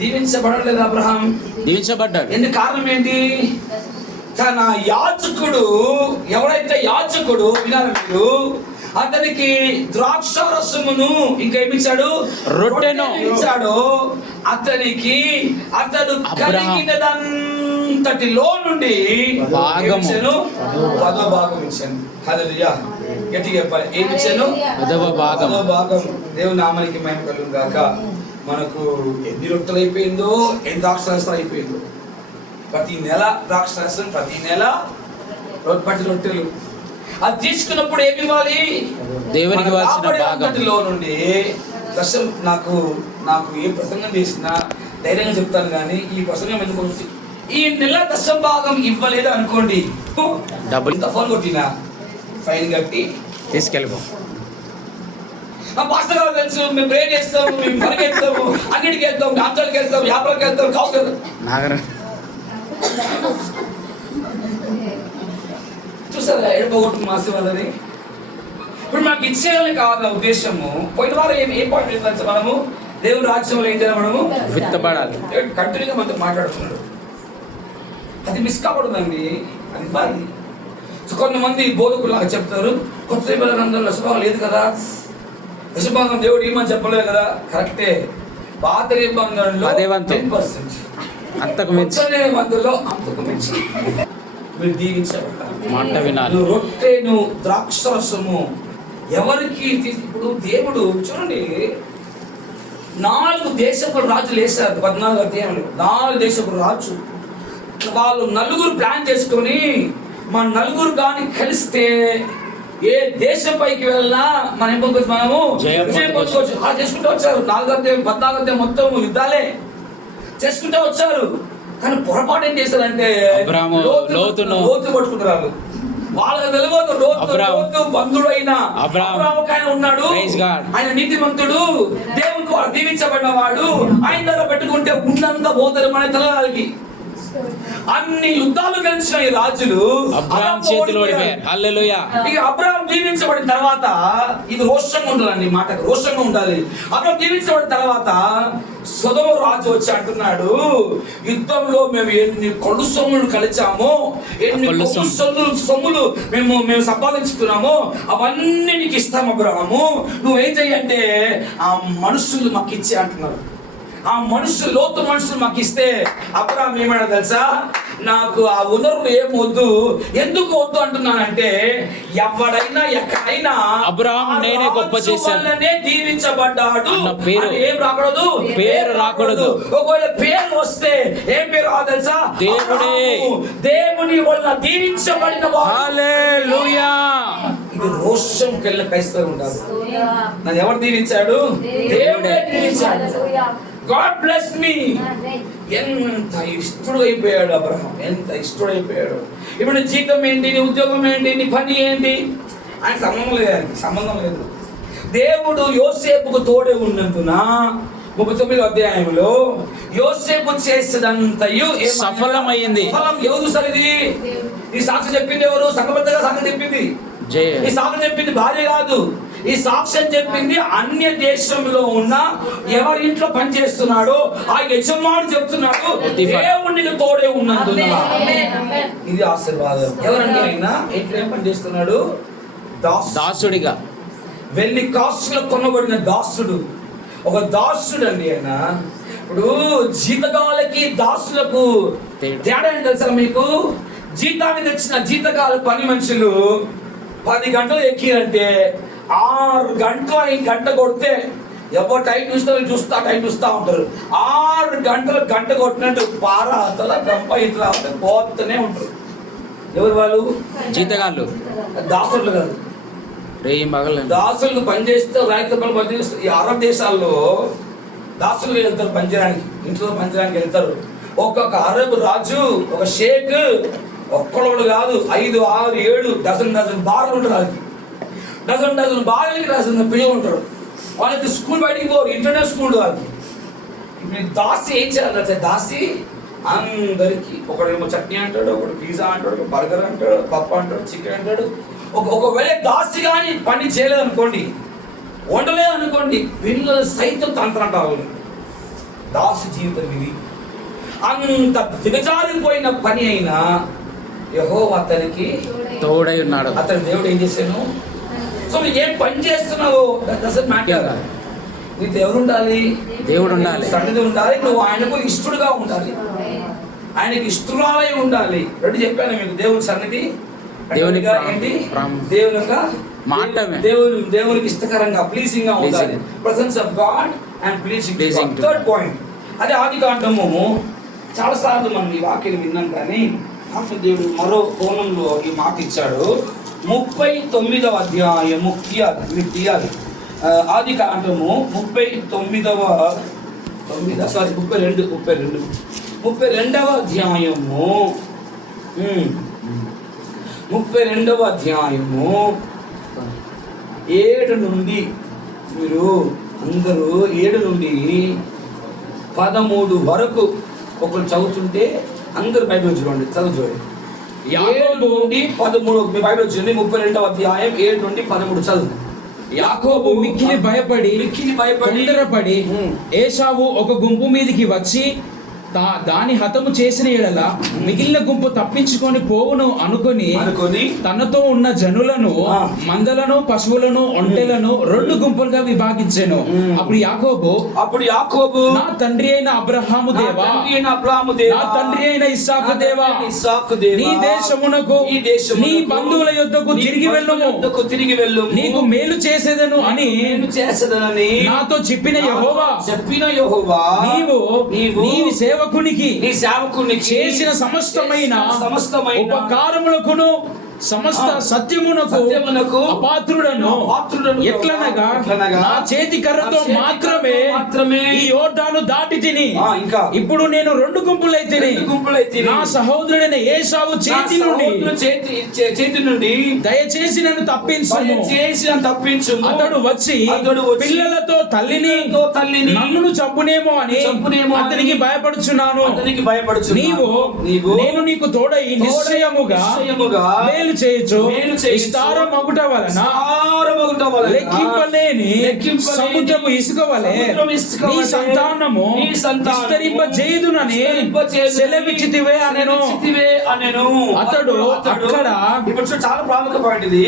దీవించబడలేదు అబ్రహాం? దీవించబడ్డాడు. ఎందుకు? కారణం ఏంటి? తన యాజకుడు, ఎవరైతే యాజకుడు వినాలి మీరు, అతనికి ద్రాక్ష రసమును ఇంకేమిచ్చాడు? రొట్టెను ఇచ్చాడు. అతనికి అతడు కలిగినదంతటిలో నుండి 10వ భాగం ఇచ్చాను. హల్లెలూయా, గట్టిగా చెప్పాలి. ఏమి ఇచ్చాను? 10వ భాగం. దేవుని నామానికి మహిమ కలుగును గాక. మనకు ఎన్ని రొట్టెలు అయిపోయిందో, ఎన్ని ద్రాక్షరసం అయిపోయిందో. ప్రతి నెల ద్రాక్షరసం, ప్రతి నెల ప్రతి రొట్టెలు. అది తీసుకున్నప్పుడు ఏమి ఇవ్వాలి? దేవునికి ఇవ్వాల్సిన భాగంలో నుండి దశం. నాకు ఏ ప్రసంగం చేసినా ధైర్యంగా చెప్తాను, కానీ ఈ ప్రసంగం ఎందుకు ఈ నెల దశం భాగం ఇవ్వలేదు అనుకోండి, డబ్బులు ఫోన్ కొట్టినా ఫైన్ కట్టి తీసుకెళ్ళిపో. పాస్టర్ గారు తెలుసు, మేము ప్రే చేస్తాము, మేము పనికి వెళ్తాము, అంగడికి వెళ్తాం, డాక్టర్కి వెళ్తాం, వ్యాపారానికి వెళ్తాం, కావు చూసారా ఎడపోగొట్టు మాసి వాళ్ళని. ఇప్పుడు మనకి ఇచ్చేయాలని కావాలన్న ఉద్దేశము. పోయిన వారు ఏం పాయింట్ ఏంటంటే, మనము దేవుని రాజ్యంలో ఏం చేయాలి? మనము విత్తబడాలి. కంటిన్యూగా మనతో మాట్లాడుతున్నాడు, అది మిస్ కాకూడదండి, అది ఇవ్వాలి. కొంతమంది బోధకులు నాకు చెప్తారు, కొత్త నిబంధనలో దశభాగం లేదు కదా, దశభాగం దేవుడు ఏమని చెప్పలేదు కదా. కరెక్టే. పాత నిబంధనలో 10%, అంతకు మించి మీరు దీవించబడాలి. మాట వినాలి. రొట్టెను ద్రాక్షరసము ఎవరికి? ఇప్పుడు దేవుడు చూడండి, 4 దేశపు రాజులు వేశారు. 14వ అధ్యాయంలో 4 దేశపు రాజు వాళ్ళు నలుగురు ప్లాన్ చేసుకొని, మన నలుగురు కానీ కలిస్తే ఏ దేశం పైకి వెళ్ళినా మనం మనము విజయం పొందుకోవచ్చు. అలా చేసుకుంటూ వచ్చారు. 4వ అధ్యాయం 14వ అధ్యాయం మొత్తం యుద్ధాలే చేసుకుంటూ వచ్చారు. కానీ పొరపాటు ఏం చేశారంటే లోతు పట్టుకుంటున్నారు. వాళ్ళకి తెలియదు లోతు బంధుడైన అబ్రాహాము ఉన్నాడు. ఆయన నీతిమంతుడు, దేవునికి వాడు దీవించబడిన వాడు. ఆయన దగ్గర పెట్టుకుంటే ఉన్నంత పోతారు మన తలకి. అన్ని యుద్ధాలు గెలిచిన ఈ రాజులు అబ్రాహాం చేతిలో ఓడిపోయారు. హల్లెలూయా. ఇక అబ్రాహాం దీవించబడిన తర్వాత, ఇది రోషంగా ఉండాలండి, మాటకు రోషంగా ఉండాలి. అబ్రాహాం దీవించబడిన తర్వాత సొదొమ రాజు వచ్చి అంటున్నాడు, యుద్ధంలో మేము ఎన్ని కొడు సొమ్ములు కలిచామో, ఎన్ని సొమ్ములు మేము సంపాదించుకున్నామో అవన్నీ నీకు ఇస్తాం అబ్రాహాము. నువ్వేం చెయ్యంటే ఆ మనుషులు మాకు ఇచ్చే అంటున్నారు. ఆ మనుషులు, లోతు మనుషులు మాకు ఇస్తే అబ్రాహాం ఏమన్నా తెలుసా? నాకు ఆ వనరులు ఏం వద్దు. ఎందుకు వద్దు అంటున్నానంటే, ఎవడైనా ఎక్కడైనా అబ్రాహాము నేనే గొప్ప చేశాను, దీవించబడ్డాడు, ఏం రాకూడదు, పేరు రాకూడదు. ఒకవేళ పేరు వస్తే ఏం పేరు తెలుసా? దేవుడే, దేవుని వల్ల దీవించబడిన వాడు. హల్లెలూయా. ఇది రోషంకి వెళ్ళిన క్రైస్తవులు ఉంటారు. నన్ను ఎవరు దీవించాడు? దేవుడే దీవించాడు. God bless me. ఎంత ఇష్టడు అయిపోయాడు అబ్రహాం, ఎంత ఇష్టడు అయిపోయాడు. ఇప్పుడు నీ జీతం ఏంటి, నీ ఉద్యోగం ఏంటి, నీ పని ఏంటి, ఆయన సంబంధం లేదు, ఆయనకి సంబంధం లేదు. దేవుడు యోసేపుకు తోడే ఉన్నందున 39వ అధ్యాయంలో యోసేపు చేసేదంతయు సఫలమైంది. ఎవరు సరిది? ఈ సాక్షి చెప్పింది ఎవరు? సంఘబద్ధంగా సాక్షి చెప్పింది. ఈ సాక్ష్యం చెప్పింది భార్య కాదు. ఈ సాక్ష్యం చెప్పింది అన్య దేశంలో ఉన్న ఎవరి ఇంట్లో పని చేస్తున్నాడో ఆ యజమానుడు చెప్తున్నాడు, దేవునికి తోడే ఉన్నందున. ఇది ఆశీర్వాదం. ఎవరంటే ఆయన ఎట్లా పని చేస్తున్నాడు? దాసుడిగా. వెళ్లి కాసులో కొనబడిన దాసుడు. ఒక దాసుడు అండి ఆయన. ఇప్పుడు జీతగాళ్ళకి దాసులకు తేడా ఏంటి తెలుసా మీకు? జీతాన్ని తెచ్చిన జీతకాల పని మనుషులు 10 గంటలు ఎక్కిరంటే 6 గంటలు ఈ గంట కొడితే ఎవరు టైం చూస్తా టైం చూస్తూ ఉంటారు. 6 గంటలు గంట కొట్టినట్టు పారాతల గంప ఇట్లా పోతూనే ఉంటారు. ఎవరు వాళ్ళు? జీతగాళ్ళు, దాసులు కాదు. దాసులకు పనిచేస్తే రైతు పనులు పనిచేస్తే ఈ అరబ్ దేశాల్లో దాసులు వెళ్తారు పనిచేయడానికి, ఇంట్లో పనిచేయడానికి వెళ్తారు. ఒక్కొక్క అరబ్ రాజు, ఒక షేక్ ఒక్కడు కాదు 5, 6, 7 డజన్ బార్లు ఉంటారు. వాళ్ళకి డజన్ బార్లకి డజన్ పిల్లలు ఉంటారు. వాళ్ళకి స్కూల్ బయటికి పోరు, ఇంటర్నేట్ స్కూల్ వాళ్ళకి. ఇప్పుడు దాసి ఏం చేయాలంటే దాసి అందరికి ఒకడేమో చట్నీ అంటాడు, ఒకడు పిజ్జా అంటాడు, ఒక బర్గర్ అంటాడు, పప్పు అంటాడు, చికెన్ అంటాడు. ఒకవేళ దాసి కానీ పని చేయలేదు అనుకోండి, వండలేదు అనుకోండి, పిల్లలు సైతం తంత్రంటారు. దాసి జీవితం ఇది. అంత దిగజారిపోయిన పని అయినా యెహోవా అతనికి తోడై ఉన్నాడు. అతని దేవుడు ఏం చేశాను? సో నువ్వు ఏం పని చేస్తున్నావో డజంట్ మ్యాటర్. నీకు ఎవరు ఉండాలి? దేవుడు ఉండాలి, సన్నిధి ఉండాలి. నువ్వు ఆయనకు ఇష్టడుగా ఉండాలి, ఆయనకి ఇష్టరాలై ఉండాలి. రెండు చెప్పాను మీకు, దేవుని సన్నిధి, దేవునిగా ఏంటి, దేవునిగా మాటమే, దేవునికి ఇష్టకరంగా ప్లీజింగ్ గా ఉండాలి. Presence of God and pleasing. Third point, అదే ఆదికాండము. చాలా సార్లు మనం ఈ వాక్యం విన్నాం, కానీ దేవుడు మరో కోణంలో ఈ మాట ఇచ్చాడు. 39వ అధ్యాయము తీయాలి. ఆదికాండము 32వ అధ్యాయము 32వ అధ్యాయము 7 నుండి మీరు అందరూ 7 నుండి 13 వరకు ఒకరు చదువుతుంటే అందరు బైబిల్ చూడండి, చదువు. 7 నుండి 13 మీ బైబిల్ చూడండి. 32వ అధ్యాయం 7 నుండి 13 చదువు. యాకోబు మిక్కిలి భయపడి తొందరపడి ఏశావు ఒక గుంపు మీదికి వచ్చి దాని హతము చేసిన ఎడల మిగిలిన గుంపు తప్పించుకొని పోవును అనుకొని తనతో ఉన్న జనులను, మందలను, పశువులను, ఒంటెలను 2 గుంపులుగా విభాగించెను. అప్పుడు యాకోబు నా తండ్రి అయిన అబ్రహాము దేవా, నా తండ్రి అయిన ఇస్సాకు దేవా, నీ దేశమునకు నీ బంధువుల యొద్దకు తిరిగి వెళ్ళుము, నీకు మేలు చేసేదను అని నాతో చెప్పిన యెహోవా నీవు నీ సేవకునికి చేసిన సమస్తమైన ఉపకారములకును సమస్త సత్యమునకు అపాత్రుడను. ఎట్లనగా నా చేతి కర్రతో మాత్రమే ఈ యోర్దాను దాటి తిని, ఇప్పుడు నేను 2 గుంపులైతిని. నా సహోదరుడైన ఏశావు చేతి నుండి దయచేసి నన్ను తప్పించు. అతడు వచ్చి పిల్లలతో తల్లిని నన్ను చంపునేమో అని అతనికి భయపడుచున్నాను. నేను నీకు తోడై నిశ్చయముగా మేలు చేయొచ్చు. విస్తారమగుట వలన లెక్కింపలేని సముద్రపు ఇసుక వలె నీ సంతానము విస్తరింపజేయుదునని సెలవిచ్చితివే అనెను. అతడు అక్కడ, ఇప్పుడు చాలా ప్రాముఖ్యమైనది,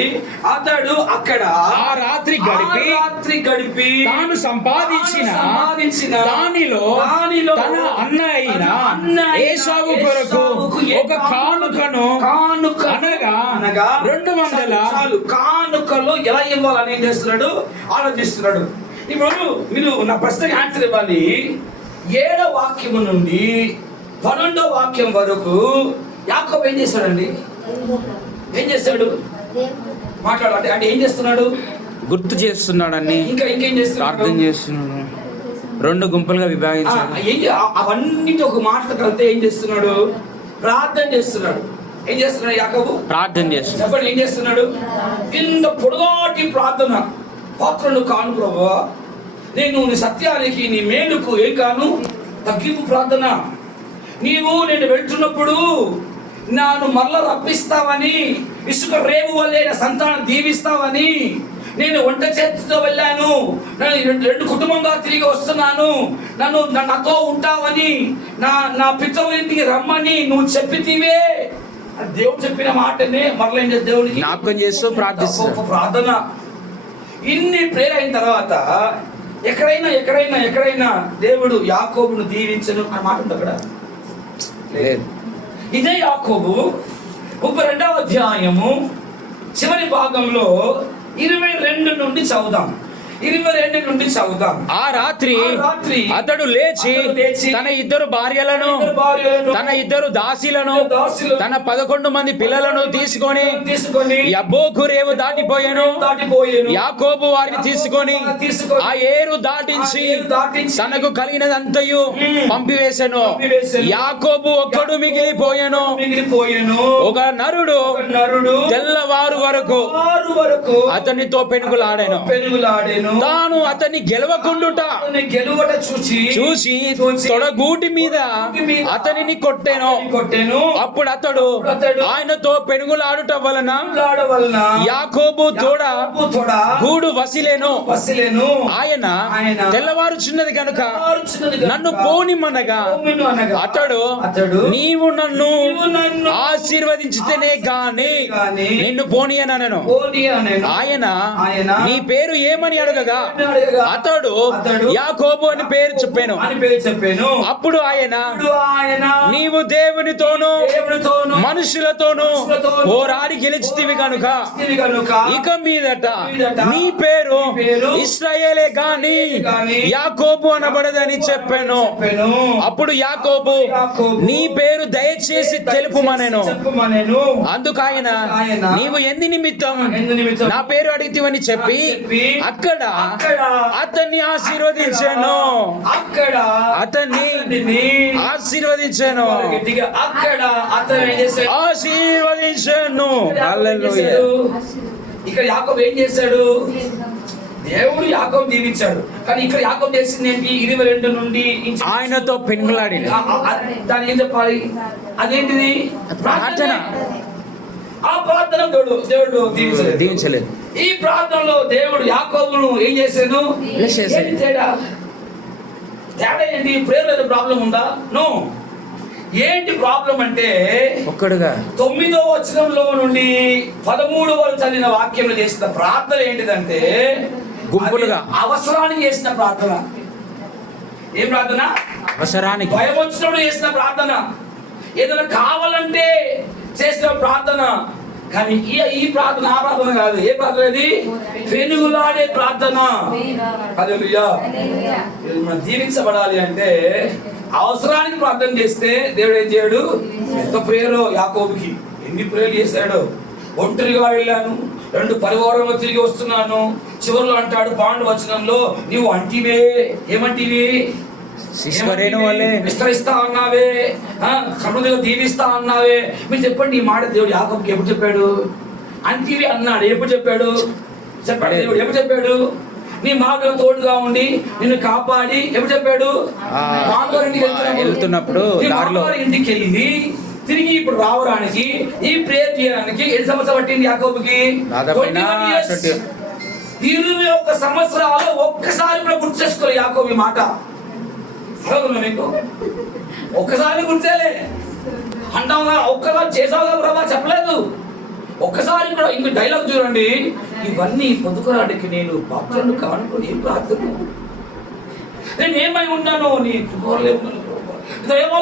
అతడు అక్కడ ఆ రాత్రి గడిపి తాను సంపాదించిన దానిలో తన అన్న అయిన ఏశావు కొరకు ఒక కానుకను అనగా 200 కానుకలు ఎలా ఇవ్వాలని ఏం చేస్తున్నాడు, ఆలోచిస్తున్నాడు. ఇప్పుడు మీరు నా ప్రశ్నకి ఆన్సర్ ఇవ్వాలి. 7వ వాక్యము నుండి 12వ వాక్యం వరకు యాకోబు ఏం చేశాడండి? ఏం చేస్తాడు? మాట్లాడాలి అంటే ఏం చేస్తున్నాడు? గుర్తు చేస్తున్నాడు అన్ని. ఇంకేం చేస్తున్నాడు? ప్రార్థన చేస్తున్నాడు. 2 గుంపులుగా విభాగించాడు. అవన్నీ ఒక మాట కలితే ఏం చేస్తున్నాడు? ప్రార్థన చేస్తున్నాడు. ఏం చేస్తున్నాడు యాకోబు? ప్రార్థన చేస్తున్నాడు. చెప్పండి, ఏం చేస్తున్నాడు? ఇంత పొడగాటి ప్రార్థన. పాత్రను కాను ప్రభువా, నేను నీ సత్యానికి నీ మేలుకు ఏం కాను? తగ్గింపు ప్రార్థన. నేను వెళ్తున్నప్పుడు నన్ను మరల రప్పిస్తావని, ఇసుక రేవు వల్లే నా సంతానం దీవిస్తావని, నేను ఒంట చేతితో వెళ్ళాను, నేను 2 కుటుంబంగా తిరిగి వస్తున్నాను, నాతో ఉంటావని, నా పితరుల ఇంటికి రమ్మని నువ్వు చెప్పితివే. దేవుడు చెప్పిన మాటనే మరలా ఏం చేస్తే దేవుడికి జ్ఞాపకం చేస్తూ ప్రార్థన. ఇన్ని ప్రేయర్ అయిన తర్వాత ఎక్కడైనా దేవుడు యాకోబును దీవించను అని మాట ఉంది అక్కడ? లేదు. ఇదే యాకోబు 32వ అధ్యాయము చివరి భాగంలో 22 నుండి చదువుదాం. 22 నుండి చదువుదాం. ఆ రాత్రి అతడు లేచి తన 2 భార్యలను, తన 2 దాసీలను, తన 11 మంది పిల్లలను తీసుకొని యబ్బోకు రేవు దాటిపోయాను. యాకోబు వారిని తీసుకొని ఆ ఏరు దాటించి తనకు కలిగినదంతయు పంపివేసెను. యాకోబు ఒక్కడు మిగిలిపోయాను. ఒక నరుడు తెల్లవారు వరకు అతనితో పెనుగులాడాను. తాను అతన్ని గెలవకుండుట చూసి తొడగూటి మీద అతనిని కొట్టెను. అప్పుడు అతడు ఆయనతో పెనుగులాడుట వలన యాకోబు తోడ గూడు వసిలేను. ఆయన తెల్లవారుచున్నది కనుక నన్ను పోనిమనగా అతడు నీవు నన్ను ఆశీర్వదించితేనే గాని నిన్ను పోనీయనను. ఆయన నీ పేరు ఏమని అడగగా అతడు యాకోబు అని పేరు చెప్పాను. అప్పుడు ఆయన నీవు దేవునితోనూ మనుషులతోనూ పోరాడి గెలిచితివి కనుక ఇక మీదట నీ పేరు ఇశ్రాయేలే గాని యాకోబు అనబడదని చెప్పాను. అప్పుడు యాకోబు నీ పేరు దయచేసి తెలుపుమనెను. అందుకు ఆయన నీవు ఎందు నిమిత్తం నా పేరు అడిగితివని చెప్పి అక్కడ అతన్ని ఆశీర్వదించాను. ఆశీర్వదించాను. ఇక్కడ యాకోబు ఏం చేశాడు? దేవుడు యాకోబు దీవించాడు. కానీ ఇక్కడ యాకోబు చేసింది ఏంటి? 22 నుండి ఆయనతో పెనుగులాడి దాన్ని ఏం చెప్పాలి? అదేంటిది? ప్రార్థన. ఆ ప్రార్థన దేవుడు దీవించలేదు. ఈ ప్రార్థనలో దేవుడు యాకోబును ఏం చేశాడు? తేడా ఏంటి? ప్రేయర్ ప్రాబ్లం ఉందా? నో. ఏంటి ప్రాబ్లం అంటే ఒక్కడుగా 9వ వచనంలో నుండి 13 వరకు చదివిన వాక్యంలో చేసిన ప్రార్థన ఏంటిదంటే గుంపులుగా అవసరానికి చేసిన ప్రార్థన. ఏం ప్రార్థన? అవసరానికి. భయం వచ్చినప్పుడు చేసిన ప్రార్థన, ఏదైనా కావాలంటే చేసిన ప్రార్థన. కానీ ఈ ప్రార్థన ఆ ప్రార్థన కాదు. ఏ ప్రార్థన? అది పెనుగులాడే ప్రార్థన. హల్లెలూయా. మనం దీవించబడాలి అంటే అవసరానికి ప్రార్థన చేస్తే దేవుడు ఏం చేయడు? ఎంత ప్రేయరో యాకోబుకి, ఎన్ని ప్రేయర్లు చేశాడు. ఒంటరిగా వెళ్ళాను, 2 పరివారంలో తిరిగి వస్తున్నాను. చివరిలో అంటాడు 12వ వచనంలో, నీవు అంటివే. ఏమంటివి? విస్తరిస్తా అన్నావే, సమృద్ధిగా దీవిస్తా అన్నావే. మీరు చెప్పండి, ఈ మాట దేవుడు యాకోబుకి ఎప్పుడు చెప్పాడు? అంటివి అన్నాడు. ఎప్పుడు చెప్పాడు? చెప్పండి. దేవుడు ఎప్పుడు చెప్పాడు? నీ మార్గంలో తోడుగా ఉండి నిన్ను కాపాడి. ఎప్పుడు చెప్పాడు? వెళ్తున్నప్పుడు ఇంటికి వెళ్ళి తిరిగి ఇప్పుడు రావడానికి, ఈ ప్రేయర్ చేయడానికి ఎన్ని సంవత్సరాలు పట్టింది యాకోబుకి? 21 సంవత్సరాలు ఒక్కసారి కూడా గుర్తు చేసుకోలే యాకోబు ఈ మాట. మీకు ఒక్కసారి గుర్తేలే అంటావుగా, ఒక్కసారి చేసావుగా ప్రభా చెప్పలేదు. ఒక్కసారి కూడా. ఇంక డైలాగ్ చూడండి, ఇవన్నీ పొందుకోవడానికి నేను పాత్రను కాను. ఏం ప్రార్థన? నేను ఏమై ఉన్నాను? నీ ఏమో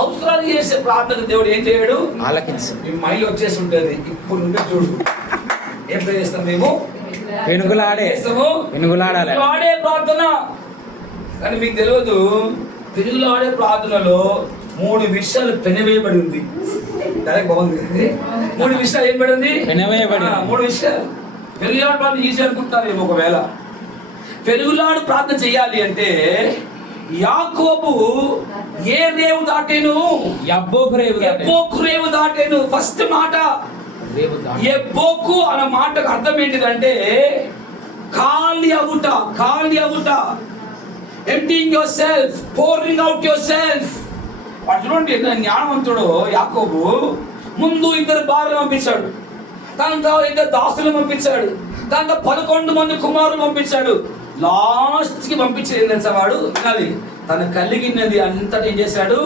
అవసరాలు చేసే ప్రార్థన దేవుడు ఏం చేయడు? ఆలకించు. మీ మైండ్ వచ్చేసి ఉంటుంది. ఇప్పుడు నుండి చూడు ఏం చేస్తాం మేము? పెనుగులాడే ప్రార్థన. కానీ మీకు తెలియదు, పెనుగులాడే ప్రార్థనలో 3 విషయాలు పెనవేయబడి ఉంది. డైరెక్ట్ బాగుంది. 3 విషయాలు ఏం పడింది? 3 విషయాలు. పెనుగులాడు ప్రార్థన ఈజీ అనుకుంటారు ఏమో. ఒకవేళ పెనుగులాడు ప్రార్థన చేయాలి అంటే యాకోబు ఏ రేవు దాటేను? యబ్బోకు రేవు దాటేను. ఫస్ట్ మాట యబ్బోకు అన్న మాటకు అర్థం ఏంటిదంటే ఖాళీ అవుట. emptying yourself, pouring out yourself. వాడు చూడండి, జ్ఞానవంతుడు యాకోబు. ముందు 2 భార్యలు పంపించాడు, దాంతో 2 దాసులు పంపించాడు, దాంతో 11 మంది కుమారులు పంపించాడు. లాస్ట్ కి పంపించేది ఏం తెలుసా? వాడు వినాలి, తను కలిగినది అంతటా ఏం చేశాడు?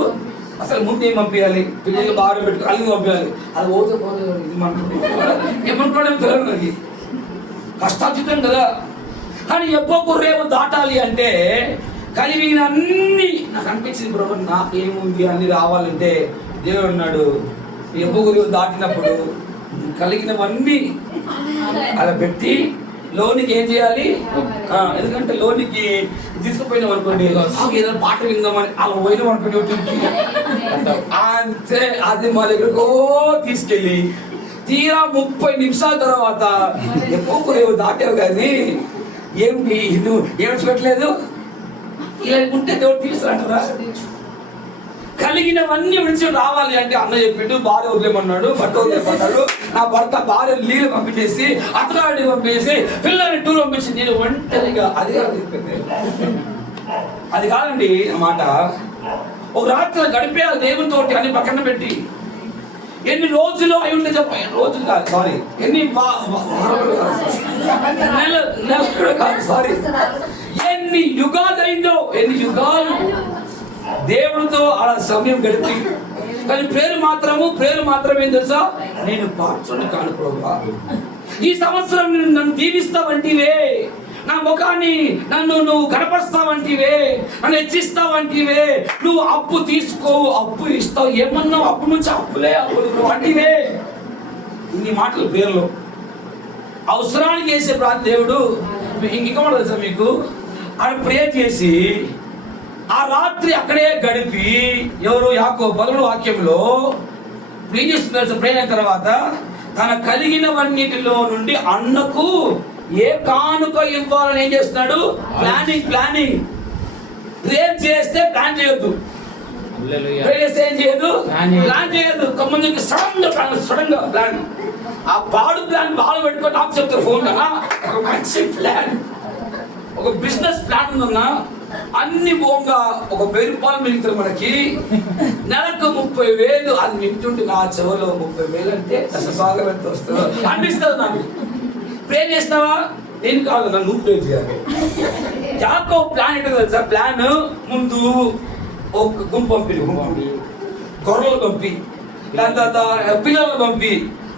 అసలు ముందు ఏం పంపించాలి? పిల్లలు భార్య పెట్టుకు కలిగి పంపించాలి. అది పోతే ఏమనుకోవడం తెలియదు, కష్టార్జితం కదా. కానీ యబ్బోకు రేవు దాటాలి అంటే కలిగిన అన్ని నాకు అనిపించింది, ప్రభు నాకేముంది అన్ని రావాలంటే దేవుడు అన్నాడు, ఎబ్బుగురు దాటినప్పుడు కలిగినవన్నీ అలా పెట్టి లోనికి ఏం చేయాలి? ఎందుకంటే లోనికి తీసుకుపోయినాం అనుకోండి, ఏదైనా పాట విందామని అలా పోయినాం అనుకోండి, అంతే అది మా దగ్గరకో తీసుకెళ్ళి తీరా 30 నిమిషాల తర్వాత ఎబ్బుగురు దాటావు కానీ ఏమిటి నువ్వు ఏమి చూడట్లేదు, ఇలా ఉంటే దేవుడు తీసుకురంటారా? కలిగినవన్నీ విడిచి రావాలి అంటే అన్న చెప్పిండు, భార్య వదిలేమన్నాడు, భర్త వదిలేమన్నాడు. నా భర్త భార్య నీళ్ళు పంపించేసి, అత్తగారిని పంపించేసి, పిల్లల్ని టూర్ పంపించి నేను ఒంటరిగా, అది కాదు చెప్పింది, అది కాదండి అన్నమాట. ఒక రాత్రి గడిపేయాలి దేవునితోటి అని పక్కన పెట్టి. ఎన్ని రోజులు అయి ఉంటే చెప్ప, రోజులు కాదు సారీ, ఎన్ని నెలలు కాదు సారీ, ఎన్ని యుగాలు అయిందో, ఎన్ని యుగాలు దేవుడితో అలా సమయం గడిపి, కానీ పేరు మాత్రమే తెలుసా, నేను పాత్రుని కాను ప్రభువా, ఈ సంవత్సరం నన్ను దీవిస్తావంటివే, నా ముఖాన్ని నన్ను నువ్వు కనపరుస్తావంటివే, నన్ను హెచ్చిస్తావంటివే, నువ్వు అప్పు తీసుకోవు అప్పు ఇస్తావు, ఏమన్నావు అప్పు నుంచి అప్పులే అప్పులు అంటివే. ఇన్ని మాటలు పేర్లు అవసరానికి వేసే ప్రార్థన దేవుడు. ఇంకా మాట తెలుసా మీకు, ఆడ ప్రేయర్ చేసి ఆ రాత్రి అక్కడే గడిపి, ఎవరు యాకోబు 11వ వాక్యంలో ఏం చేస్తున్నారు? ప్రేయర్ అయిన తర్వాత తన కలిగినవన్నిటిలో నుండి అన్నకు ఏ కానుక ఇవ్వాలని ఏం చేస్తున్నాడు? ప్లానింగ్. ప్రేయర్ చేస్తే ప్లాన్ చేయొద్దు, ప్రేయర్ చేస్తే ఏం చేయదు, ప్లాన్ చేయొద్దు. కొంతమందికి సడన్ గా ప్లాన్, ఆ బాడు ప్లాన్ వాళ్ళు పెట్టుకొని నాకు చెప్తారు ఫోన్ కదా, ఒక మంచి ప్లాన్, ఒక బిజినెస్ ప్లాన్ ఉందన్నా, అన్ని బోంగా ఒక 1000 రూపాయలు మిగులుతారు మనకి, నెలకు 30,000. అది వింటుంటే నా చెవులో 30,000 అంటే దశభాగం ఎంత వస్తుందో అనిపిస్తుంది నాకు. ప్రే చేస్తావా? నేను కాదు, నన్ను నువ్వు ప్రే చేయాలి. యాకోబు ప్లాన్ ఏంటో తెలుసా? ప్లాన్ ముందు ఒక గుంపు పంపి, గొర్రెలు పంపి, దాని తర్వాత పిల్లలు పంపి,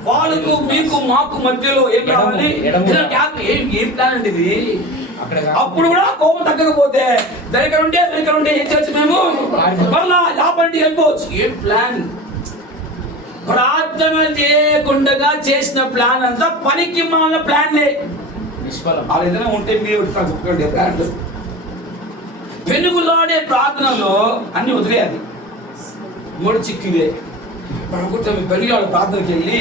వాళ్ళకు మీకు మాకు మధ్యలో ఏం కావాలి? ఏం ప్లాన్ అంటే ఇది? అప్పుడు కూడా కోపం తగ్గకపోతే దగ్గర ఉంటే ఏం చేయొచ్చు? మేము మళ్ళా లాభండి వెళ్ళిపోవచ్చు. ఏం ప్లాన్? ప్రార్థన చేయకుండా చేసిన ప్లాన్ అంతా పనికి మాల ప్లాన్లే. వాళ్ళు ఏదైనా ఉంటే మీరు చెప్పండి. ప్లాన్ పెనుగులాడే ప్రార్థనలో అన్ని వదిలేయాలి. 3 చిక్కిదే అనుకుంటే పెరుగులాడి ప్రార్థనకి వెళ్ళి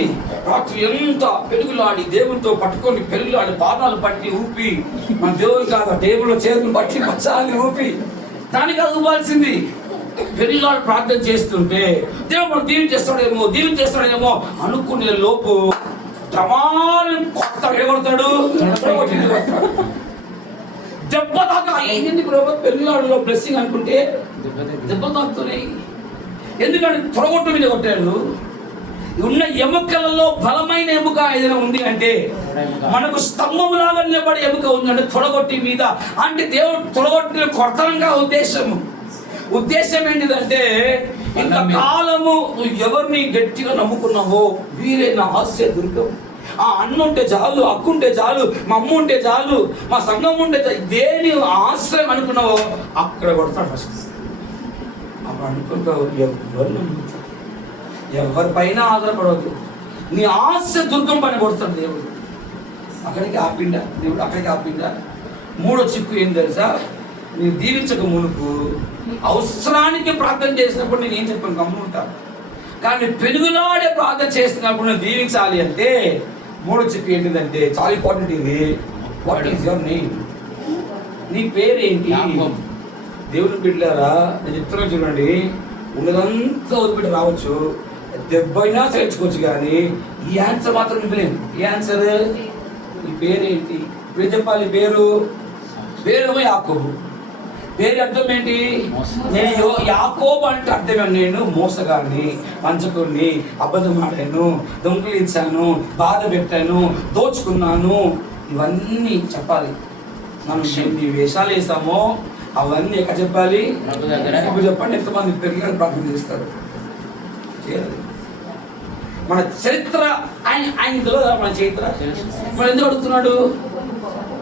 రాత్రి ఎంత పెరుగులాడి దేవునితో పట్టుకొని పెరుగులాడి పాదాలు పట్టి ఊపి, మన దేవుని కాదు టేబుల్లో చేతులు పట్టి పచ్చాలని ఊపి దానికి అవ్వాల్సింది. పెరుగులాడి ప్రార్థన చేస్తుంటే దేవుడు మనం దీవించేస్తాడేమో అనుకునే లోపు ప్రమాణం కొడతాడు, దెబ్బ దాకా ఏంటండి పెరుగులాడిలో బ్లెస్సింగ్ అనుకుంటే దెబ్బ తాకుతున్నాయి. ఎందుకంటే తొడగొట్టు మీద కొట్టాడు. ఉన్న ఎముకలలో బలమైన ఎముక ఏదైనా ఉంది అంటే, మనకు స్తంభం లాగా నిలబడే ఎముక ఉందంటే తొడగొట్టి మీద, అంటే దేవుడు తొడగొట్టిన కొడతనంగా ఉద్దేశం ఏంటిదంటే, ఇంతకాలము నువ్వు ఎవరిని గట్టిగా నమ్ముకున్నావో వీరే నా ఆశయ దుర్గం. ఆ అన్న ఉంటే చాలు, అక్కుంటే చాలు, మా అమ్మ ఉంటే చాలు, మా సంఘం ఉంటే చాలు, దేని ఆశ్రయం అనుకున్నావో అక్కడ కొడతాడు ఫస్ట్. అప్పుడు అనుకుంటావు ఎవరిపైన ఆధారపడవద్దు, నీ ఆశ దుర్గం పైన కొడతాడు దేవుడు. అక్కడికి ఆపిండా. 3వ చిక్కు ఏం తెలుసా? నేను దీవించక మునుపు అవసరానికి ప్రార్థన చేసినప్పుడు నేను ఏం చెప్పాను? గమ్ముంటా. కానీ పెనుగులాడే ప్రార్థన చేసినప్పుడు నేను దీవించాలి అంటే 3వ చిక్కు ఏంటిదంటే చాలా ఇంపార్టెంట్ ఇది. What is your name? నీ పేరేంటి? దేవుని బిడ్డలారా, నేను చెప్తున్నాను చూడండి, ఉన్నదంతా వదిలిపెట్టి రావచ్చు, దెబ్బైనా చేర్చుకోవచ్చు, కానీ ఈ ఆన్సర్ మాత్రం ఇవ్వలేము. ఈ ఆన్సర్ నీ పేరేంటి? ఇప్పుడు చెప్పాలి. పేరు యాకోబు. పేరు అర్థం ఏంటి? నేను యాకోబు అంటే అర్థమే, నేను మోసగాన్ని, వంచకుడిని, అబద్ధం ఆడాను, దొంగిలించాను, బాధ పెట్టాను, దోచుకున్నాను, ఇవన్నీ చెప్పాలి. మనం ఎన్ని వేషాలు వేసామో అవన్నీ ఎక్కడ చెప్పాలి? ఇప్పుడు చెప్పండి, ఎంతమంది పెరిగి ప్రార్థన చేస్తారు? మన చరిత్ర ఆయన తెలియదు. మన చరిత్ర మనం ఎందుకు అడుగుతున్నాడు?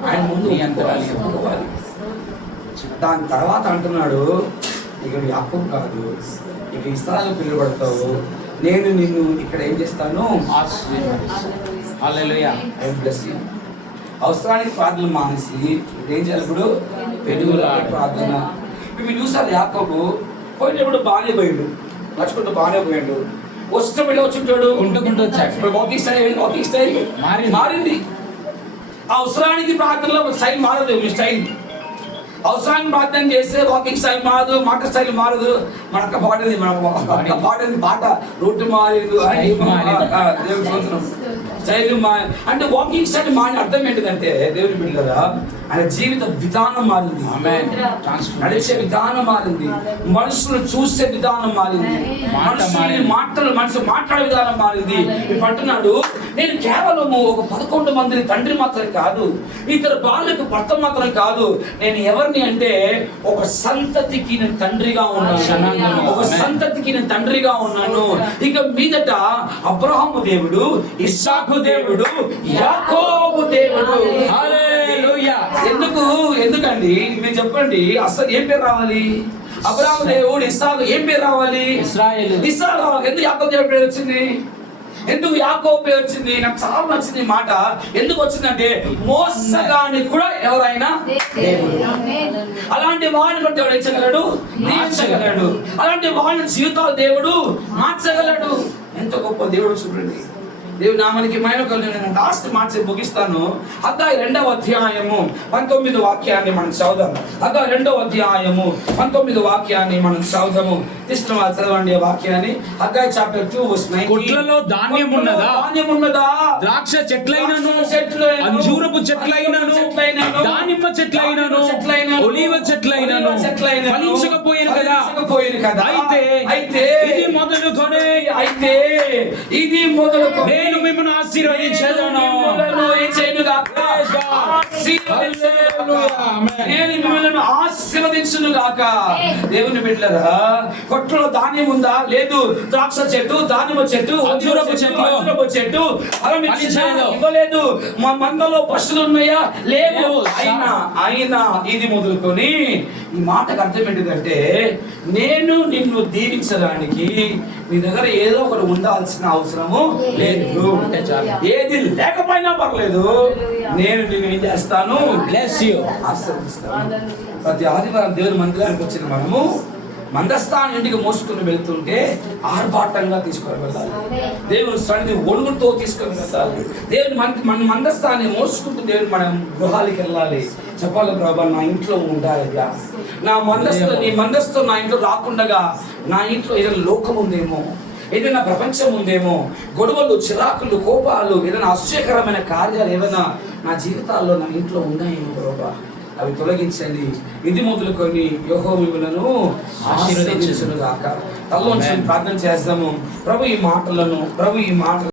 ఆయన ముందు అనుకోవాలి. దాని తర్వాత అంటున్నాడు, ఇక యాకోబు కాదు, ఇక ఇస్రాయేలు పిలువబడతావు, నేను నిన్ను ఇక్కడ ఏం చేస్తాను, హల్లెలూయా. I bless you. అవసరానికి ప్రార్థన మానేసి ఏం చేయాలి ఇప్పుడు, పెరుగులాట ప్రార్థన. ఇప్పుడు చూసారు యాకోబు పోయినప్పుడు బాగానే పోయాడు, నడుచుకుంటూ బాగానే పోయాడు, వస్తూ వెళ్ళి వచ్చుంటాడు, కుంటుకుంటూ వచ్చాడు. ఇప్పుడు వాకింగ్ స్టైల్ మారింది. అవసరానికి ప్రార్థనలో స్టైల్ మారదు, మీ స్టైల్. అవసరానికి ప్రార్థన చేస్తే వాకింగ్ స్టైల్ మారదు, మాట స్టైల్ మారదు. మన అక్క పాడేది, మన పాడేది పాట రోడ్డు మారేది దేవుని స్తోత్రం. స్టైల్ అంటే వాకింగ్ స్టైల్ మారి అర్థం ఏంటిదంటే దేవుని బిడ్డలారా, ఆయన జీవిత విధానం మారింది, నడిచే విధానం మారింది, మనుషులు చూసే విధానం మారింది, మనుషులు మాట్లాడే విధానం మారింది. ఇప్పుడు అంటున్నాడు, నేను కేవలము ఒక 11 మందిని తండ్రి మాత్రం కాదు, ఇతర బాలులకు భర్త మాత్రం కాదు, నేను ఎవరిని అంటే ఒక సంతతికి నేను తండ్రిగా ఉన్నాను, ఒక సంతతికి నేను తండ్రిగా ఉన్నాను. ఇక మీదట అబ్రహాము దేవుడు, ఇస్సాకు దేవుడు, యాకోబు దేవుడు. హల్లెలూయా. ఎందుకండి మీరు చెప్పండి, అసలు ఏం పేరు రావాలి? అబ్రహాము దేవుడు, ఇస్సాకు ఏం పేరు రావాలి? ఇశ్రాయేలు. ఇస్రాయేలు రావాలి. ఎందుకు యాకోబు దేవుడు పేరు వచ్చింది? ఎందుకు యాకోబు పేరు వచ్చింది? నాకు చాలా నచ్చింది ఈ మాట. ఎందుకు వచ్చిందంటే మోసగానికి కూడా ఎవరైనా దేవుడు. అలాంటి వాడిని బట్టి ఎవడు ఇచ్చగలడు, మార్చగలడు. అలాంటి వాళ్ళ జీవితాలు దేవుడు మార్చగలడు. ఎంత గొప్ప దేవుడు చూడండి. దేవుని నామానికి మహిమ కలుగును. లాస్ట్ మాట ముగిస్తాను. హగ్గయి 2వ అధ్యాయము 19వ వాక్యాన్ని మనం చదువుదాం. హగ్గయి 2వ అధ్యాయము 19వ వాక్యాన్ని మనం చదువుదాము. తీసుకున్న చదవండి ఆ వాక్యాన్ని. హగ్గయి చాప్టర్ 2 వర్స్ 9. కొట్లలో ధాన్యం ఉన్నదా? ద్రాక్ష చెట్లైనను, అంజూరపు చెట్లైనను, దానిమ్మ చెట్లైనను, ఒలీవ చెట్లైనను ఫలించకపోయేను కదా. అయితే ఇది మొదలుకొని నేను మిమ్మల్ని ఆశీర్వదించేదను. నేను మిమ్మల్ని ఆశీర్వదించును గాక. దేవుని బిడ్డలారా, కొట్లో ధాన్యం ఉందా? లేదు. ద్రాక్ష చెట్టు, దానిమ్మ చెట్టు, అంజూరపు చెట్టు ఇవ్వలేదు. మా మందలో పశువులు ఉన్నాయా? లేదు. అయినా ఇది మొదలుకొని ఈ మాటకు అర్థం ఏంటిదంటే, నేను నిన్ను దీవించడానికి నీ దగ్గర ఏదో ఒకటి ఉండాల్సిన అవసరము లేదు. ఏది లేకపోయినా పర్లేదు, నేను నిన్ను ఏం చేస్తాను, బ్లెస్ యు, ఆశీర్వదిస్తాను. ప్రతి ఆదివారం దేవుని మందిరానికి వచ్చిన మనము మందస్థానం ఇంటికి మోసుకుని వెళ్తుంటే ఆర్భాటంగా తీసుకొని వెళ్ళాలి. దేవుని సన్నిధి ఒడుగుతో తీసుకొని వెళ్ళాలి. దేవుని మన మందస్థాన్ని మోసుకుంటూ దేవుని మనం గృహాలకి వెళ్ళాలి. చెప్పాలి, ప్రభా నా ఇంట్లో ఉండాలి, నా నీ మందస్తు నా ఇంట్లో రాకుండగా నా ఇంట్లో ఏదైనా లోకం ఉందేమో, ఏదైనా ప్రపంచం ఉందేమో, గొడవలు, చిరాకులు, కోపాలు, ఏదైనా ఆశ్చర్యకరమైన కార్యాలు ఏదైనా నా జీవితాల్లో నా ఇంట్లో ఉన్నాయేమో ప్రభా, అవి తొలగించండి. ఇది మొదలుకొని యెహోవా మిమ్మలను ఆశీర్వదించును గాక. తల్లోంచి ప్రార్థన చేద్దాము. ప్రభు ఈ మాటలను